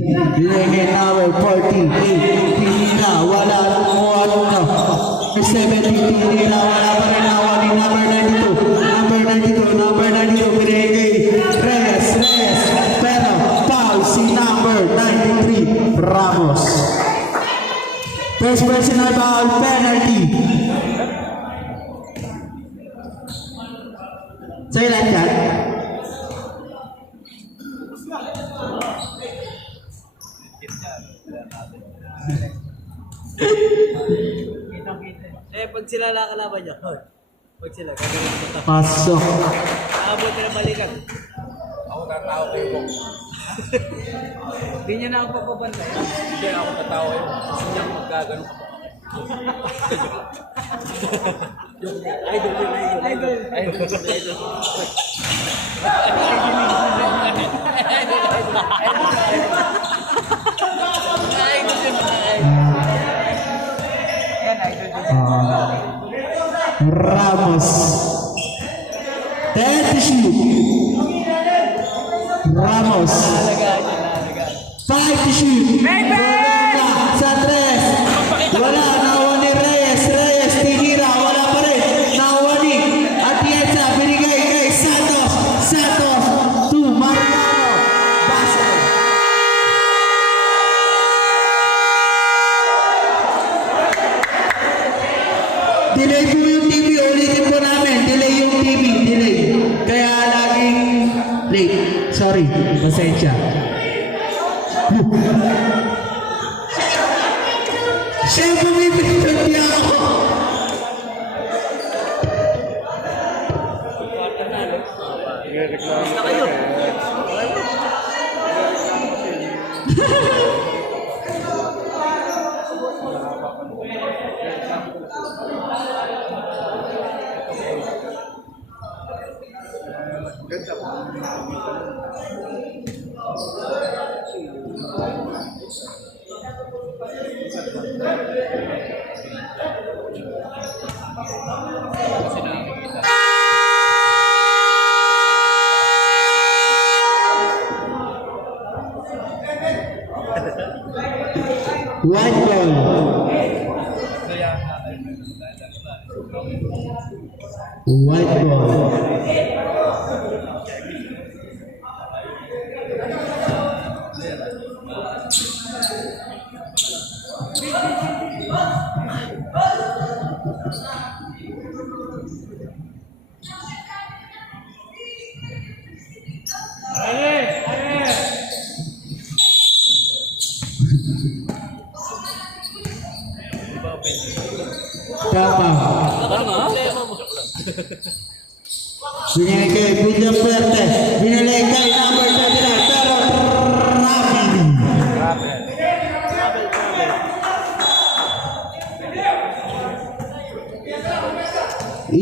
kay number 48. Tinira, wala. Number 70, tinira, wala pa rin. Nakuha ni number 92. Binigay kay Reyes. Pero, foul si number 93, Ramos. First personal foul, penalty. Sa ilan yan? Eh, pag sila nakakalaban niya, pag sila, gagawin ko ito. Pasok. Nakabot na balikan. Ako tatao kayo po. Hindi niya na ako papabantay. Hindi ako tatao kayo. Gusto niya magkagano ka po. Idol. Ramos. 10 to shoot. Ramos. 5 to shoot. Wala sa 3. Wala. Nakuha ni Reyes. Tinira. Wala pa rin. Nakuha ni Atienza. Binigay kay Santos. To Mariano. Basel. Delay po yung TV. Ulitin po namin. Delay yung TV. Kaya laging late. Sorry. Pasensya. Siya pumipintot niya ako. White ball. White ball. Tama. Binigay kay William Fuerte. Binigay kay number 39. Pero Rafi.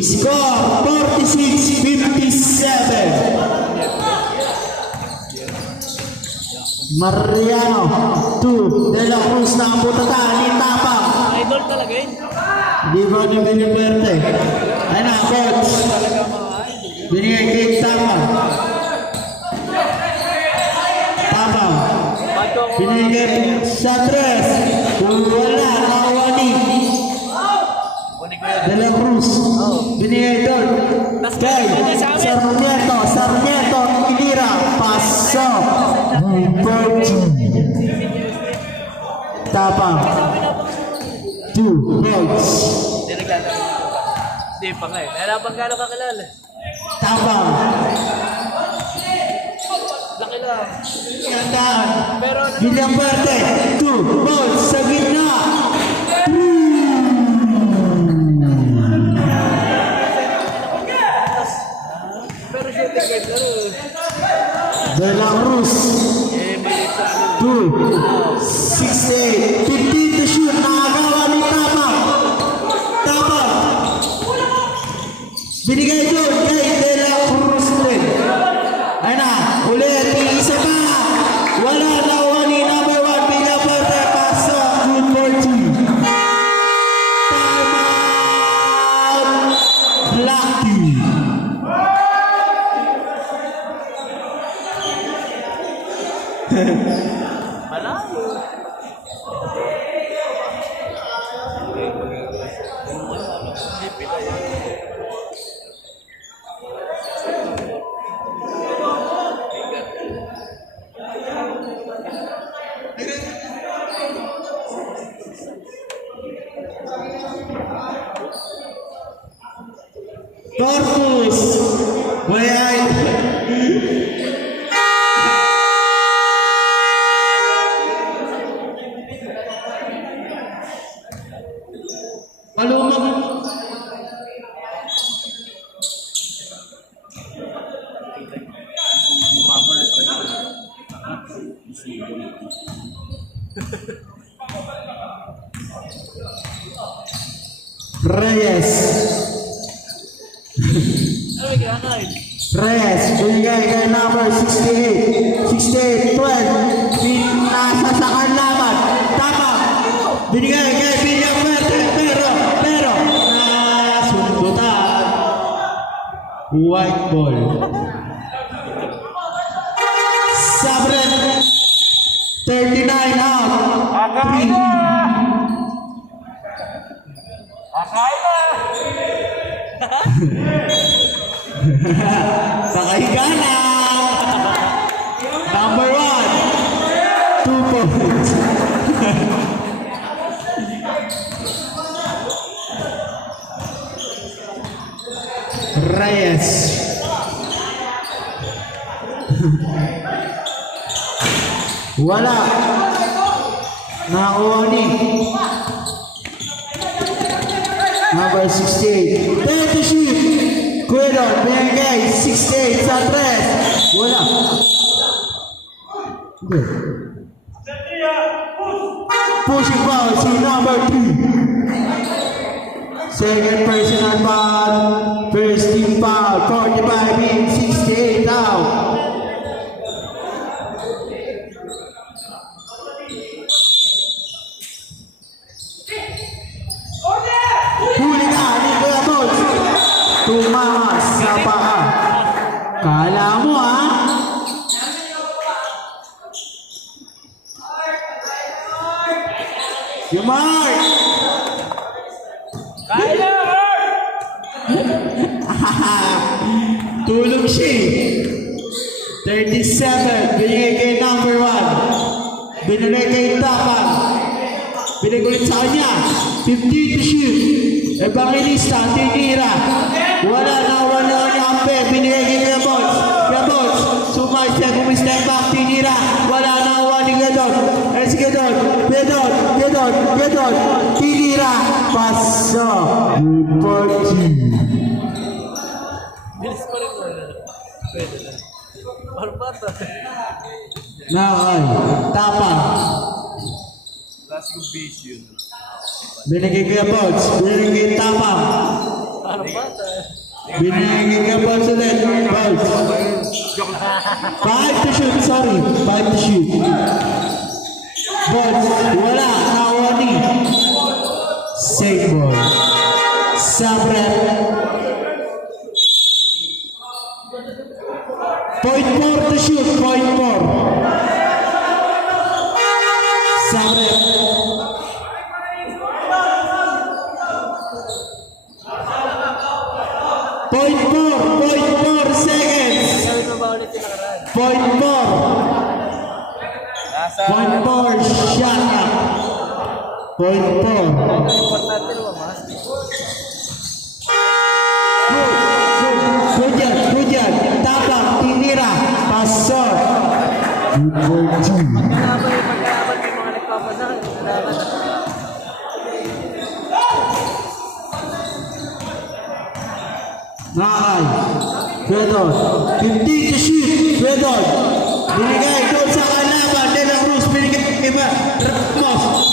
Score 46-57. Mariano 2 De La Cruz na ang butata ni Tapang. Idol talaga yun. Di ba ni William Fuerte? Ayun na, coach. Binigay kay Tapang. Tapang. Binigay sa tres. Wala, nawani. De La Cruz. Binigay doon. Kay Sarmiento, Ilira. Pasok. Tapang. 2 points. Hindi pa nga eh. Wala pang gano'ng kakilala. Tapang. Laki lang. Gandaan. Pero William Fuerte. 2 points sa gitna. pero shooting guard na rin. De La Cruz. 2 6 8 15 to shoot. Nakagawa ni Tapang. Tapang. Binigay doon kay De La Cruz rin. Ayun na. Ulit. Isa pa. Wala na ni number 1. William Fuerte. Pasa. Good for 2. Time out. Lucky. Malayo. Corpus. Malumag. Reyes. Ay, kakain. Reyes, binigay kay number 68. 68, 12. Nasa sa kanlaman. Tama. Binigay kay William Fuerte. Pero, nasundutan. White ball. Sabret. 39 out. 3. Pakahiga na. Number 1. 2 points. Reyes. Wala. Nakuha number 68. 30 shoot. Cuero, Benegay, 68 sa 3. Wala. Pushing foul si number 2. Second personal foul. First team foul. 45 in, 68 out. Huli ka, Nicola Bones. Tumakas sa paa. Kala mo Mark! Kaya, Mark! Tulog siya eh. 37, binigay kay number 1. Binigay kay Tapang. Binigay ulit sa kanya. 50 to shoot. Evangelista, tinira. Wala na niya kampe. Binigay kay Gabots. Gabots, sumay siya, kumistep back, tinira. Wala na ni Gadon. Eh si Gadon. Gadon. Tinira. Paso. Party. Bilis pa rin mo. Pwede na. Parang bata. Nakay. Tapang. Last yung base yun. Binigay kay Gabots. Binigay kay Tapang. Parang bata. Binigay kay Gabots ulit. Gabots. 5 to shoot, sorry. 5 to shoot. Bots, wala. Nawani. Safe ball. Sabre. Point 4 to shoot. Point 4. Sabre. Point 4 seconds. Gawin mo ba ulit yung nakaraan? Point 4. Nasa... Point 4, shot up. Point 4. Importante lumabas. Hujan. Tapang, tinira. Pasok. Pagkalaban yung mga nagpapasak. Kalaban. Nakay. Fedon. 15 to shoot. Fedon. Binigay doon sa kalaban. De La Cruz. Binigay iba. Ramos.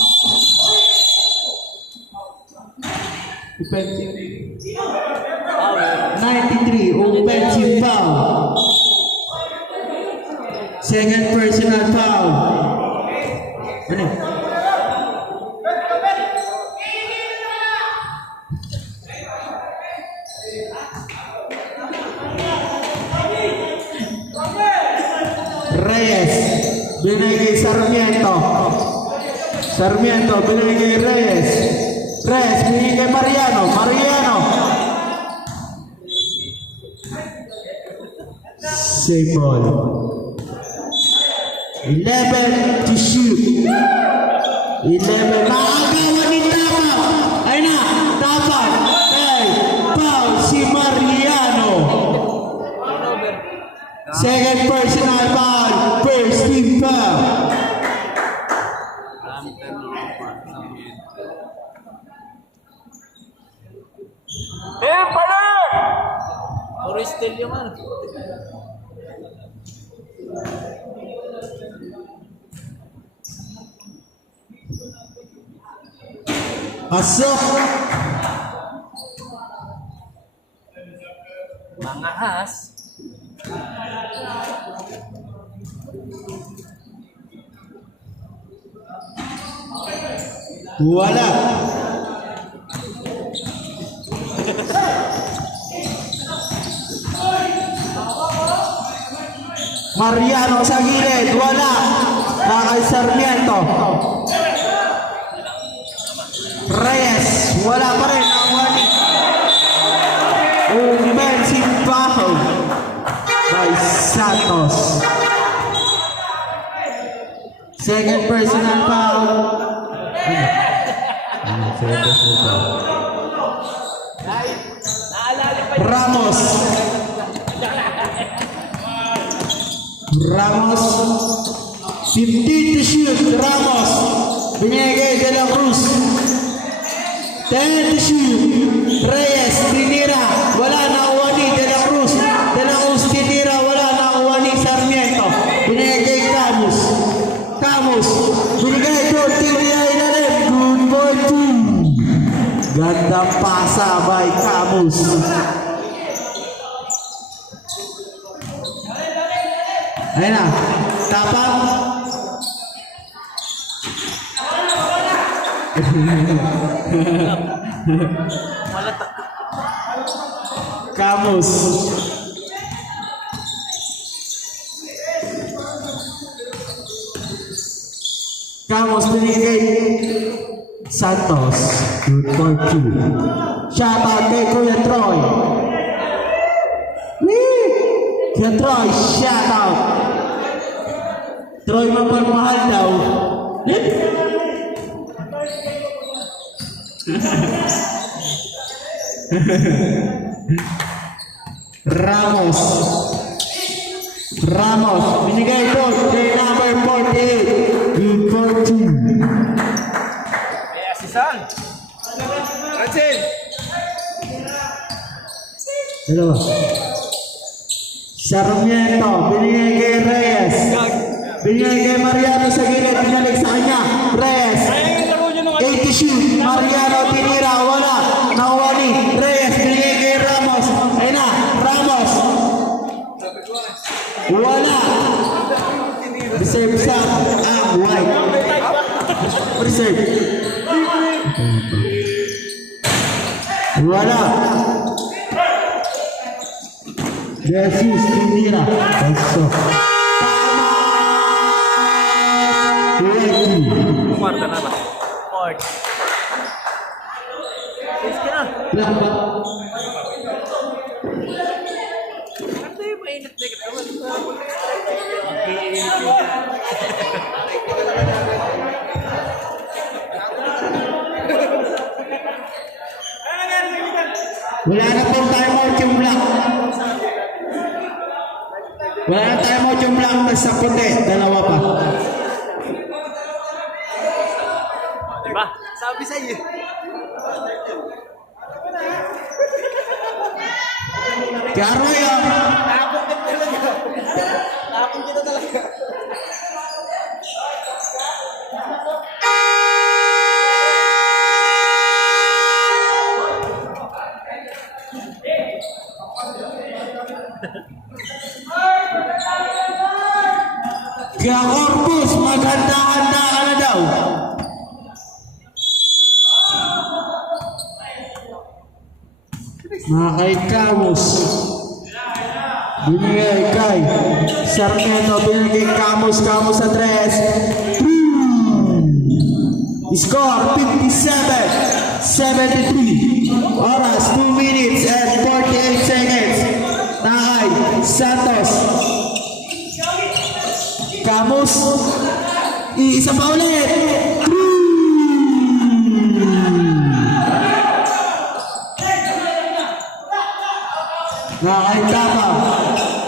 Offensive. 93. Offensive foul. Second personal foul. Ano? Reyes, binigay Sarmiento. Binigay Reyes. Binigay Mariano. Save ball. 11 to shoot. 11. Maagawan ni Tapa. Ay na, Tapa. Hey, foul si Mariano. Second personal foul. First team foul. Maraming turnover sa amin. Pala! Puro still yung ano. Pasok. Mga has. Wala. Mariano sa gilid. Wala. Nakay Sarmiento. Reyes. Wala pa rin. Ang warning. Offensive foul by Santos. Second personal foul. Second personal foul. Ramos. Ramos. 15 to shoot. Ramos. Binigay De La Cruz. 10 to shoot. Reyes. Tinira. Wala na uwani. De La Cruz. Tinira. Wala na uwani. Sarmiento. Binigay Camus. Binigay doon. Tinira ilalim. Good boy team. Ganda pasa by Camus. Ayan na. Tapang. Camus. Camus binigay Santos, good for 2. Shout out kay Kuya Troy. Wee! Kuya Troy, shout out. Troy mapagmahal daw. Ramos, binigay ito kay number 48, good for 2. Yes, si San. Ransin. Dalawa. Sarmiento, binigay kay Reyes. Binigay kay Mariano sa gilid, binalik sa kanya. Reyes, 80 shoot. Mariano tinira, wala. Nakuha ni Reyes, binigay kay Ramos. Ayun na, Ramos. Wala. Reserve sa white. Reserve. Wala. Jesus tinira. Pasok. Kumarta na ba? Port. Please ka na. Ito yung mainit na kita. Wala na pong timeout yung black. Wala na timeout yung black. Tapos sa puti, dalawa pa. Diba? Sabi sa iyo. Karo yun. Tapon kita talaga. Kaya Corpus, maghanda-handa ka na daw. Mga kay Camus. Binigay kay Sarmiento, binigay kay Camus sa 3. Score 57-73. Oras 2 minutes and 48 seconds. Nakay Santos. Camus. Isa pa ulit. Nakay Tama.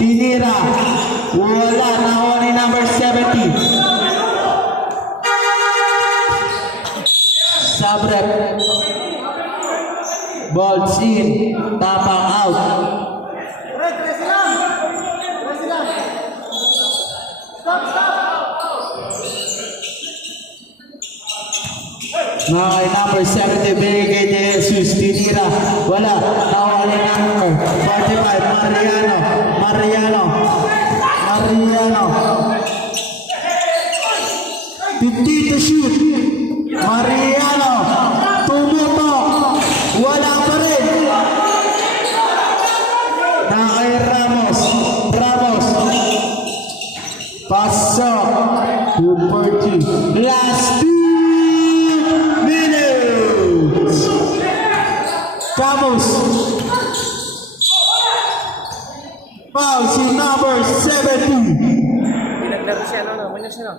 Tinira. Wala. Nakuha ni number 70. Sabrep. Balls in. Tapang out. Nakay number 70. Binigay ni Jesus. Tinira. Wala. Nakuha ni number 45. Mariano. 50 to shoot. Mariano. Tumutok. Wala pa rin. Nakay Ramos. Pasok. 2-4-2. Last 2 minutes. Camus. Foul si number 70. Pinaglaro siya, no? Manyas siya, no?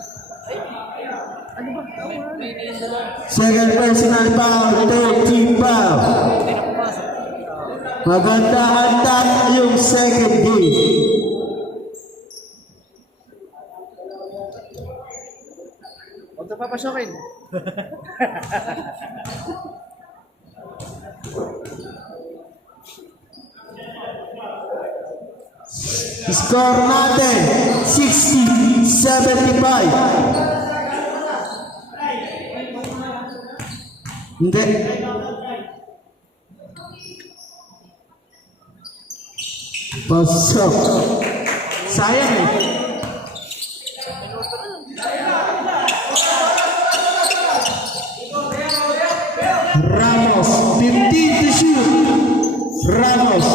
Second personal foul, third team foul. Maganda-handa yung second game. Huwag ito papasyokin. Score natin, 60-75. Hindi. Pasok. Sayang eh. Ramos, 15 to shoot. Ramos.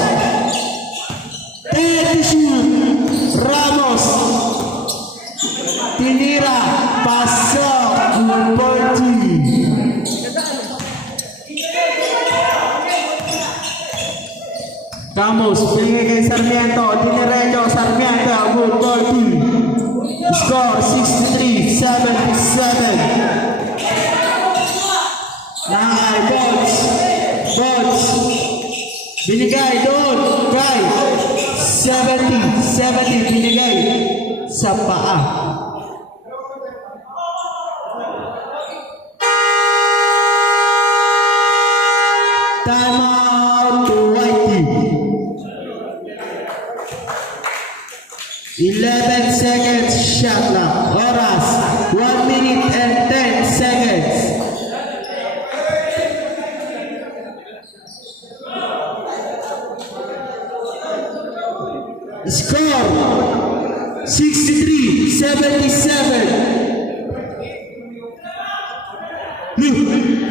10 to shoot. Ramos. Tinira. Pasok. 40. Camus, binigay kay Sarmiento, diniretso, Sarmiento, good for 2. Score 63-77. Nakay, Bots, binigay doon, kay 70, binigay sa paa. Time out to Whitey. 11 seconds shot clock. Oras 1 minute and 10 seconds. Score 63-77. Puti!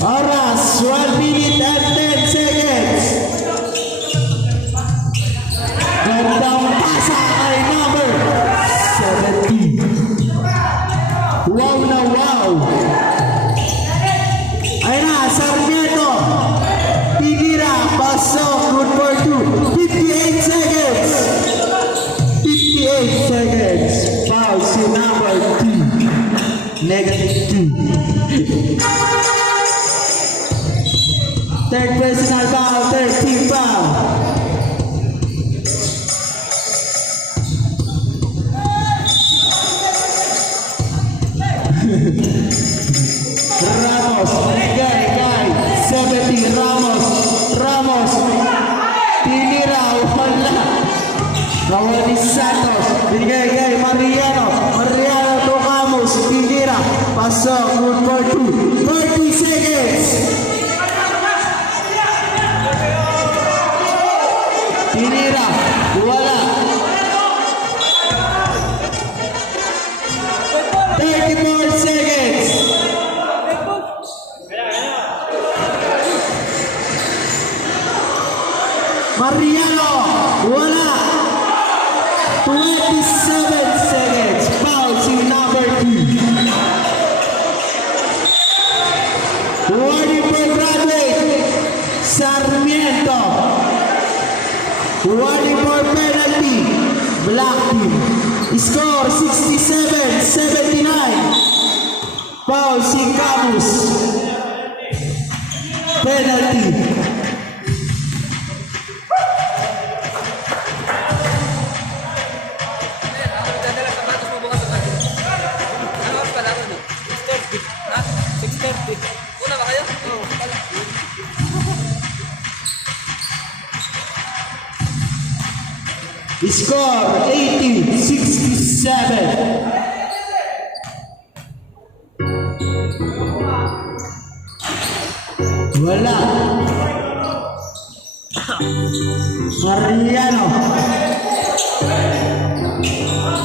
Oras, 1 minute and 10 seconds. Gandang pasa ay number 70. Wow na wow. Ayun na, Sarmiento. Pinira, pasok, good for 2. 58 seconds. 58 seconds. Foul si number 2. Negative 2. Third personal foul, third team foul. Ramos, guy, 70, Ramos, tinira, wala. Nawali Santos, binigay, Mariano to Camus, tinira, pasok, good for 2, 30 seconds. Tinira, wala. 34 seconds. Mariano, wala. 27 seconds. Foul si number 2. Warning for graduate. Sarmiento. Warning for penalty. Black team. Score 67-79. Foul si Camus. Penalty. Dadala sapatos mo bukas sa bago. Ano oras pala ako, no? 6:30. Ha? 6:30. Una ba kayo? Oo, pala. Score 80-67. Wala. Mariano.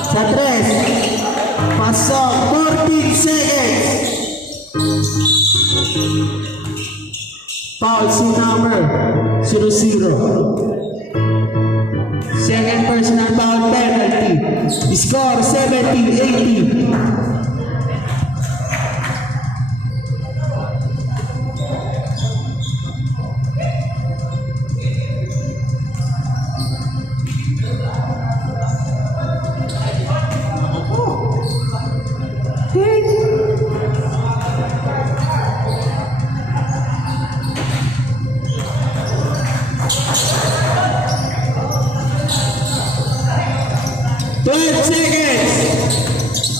Sa 3. Pasok. 14 seconds. Foul si number 00. Second personal foul penalty. Score 70-80.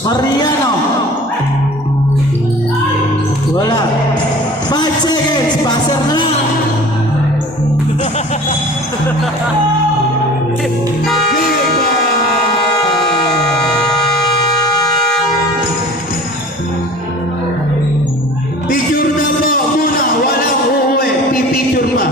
Mariano. Wala. 5 seconds. Passer na. Picture na po muna. Walang uuwi. Pipicture pa.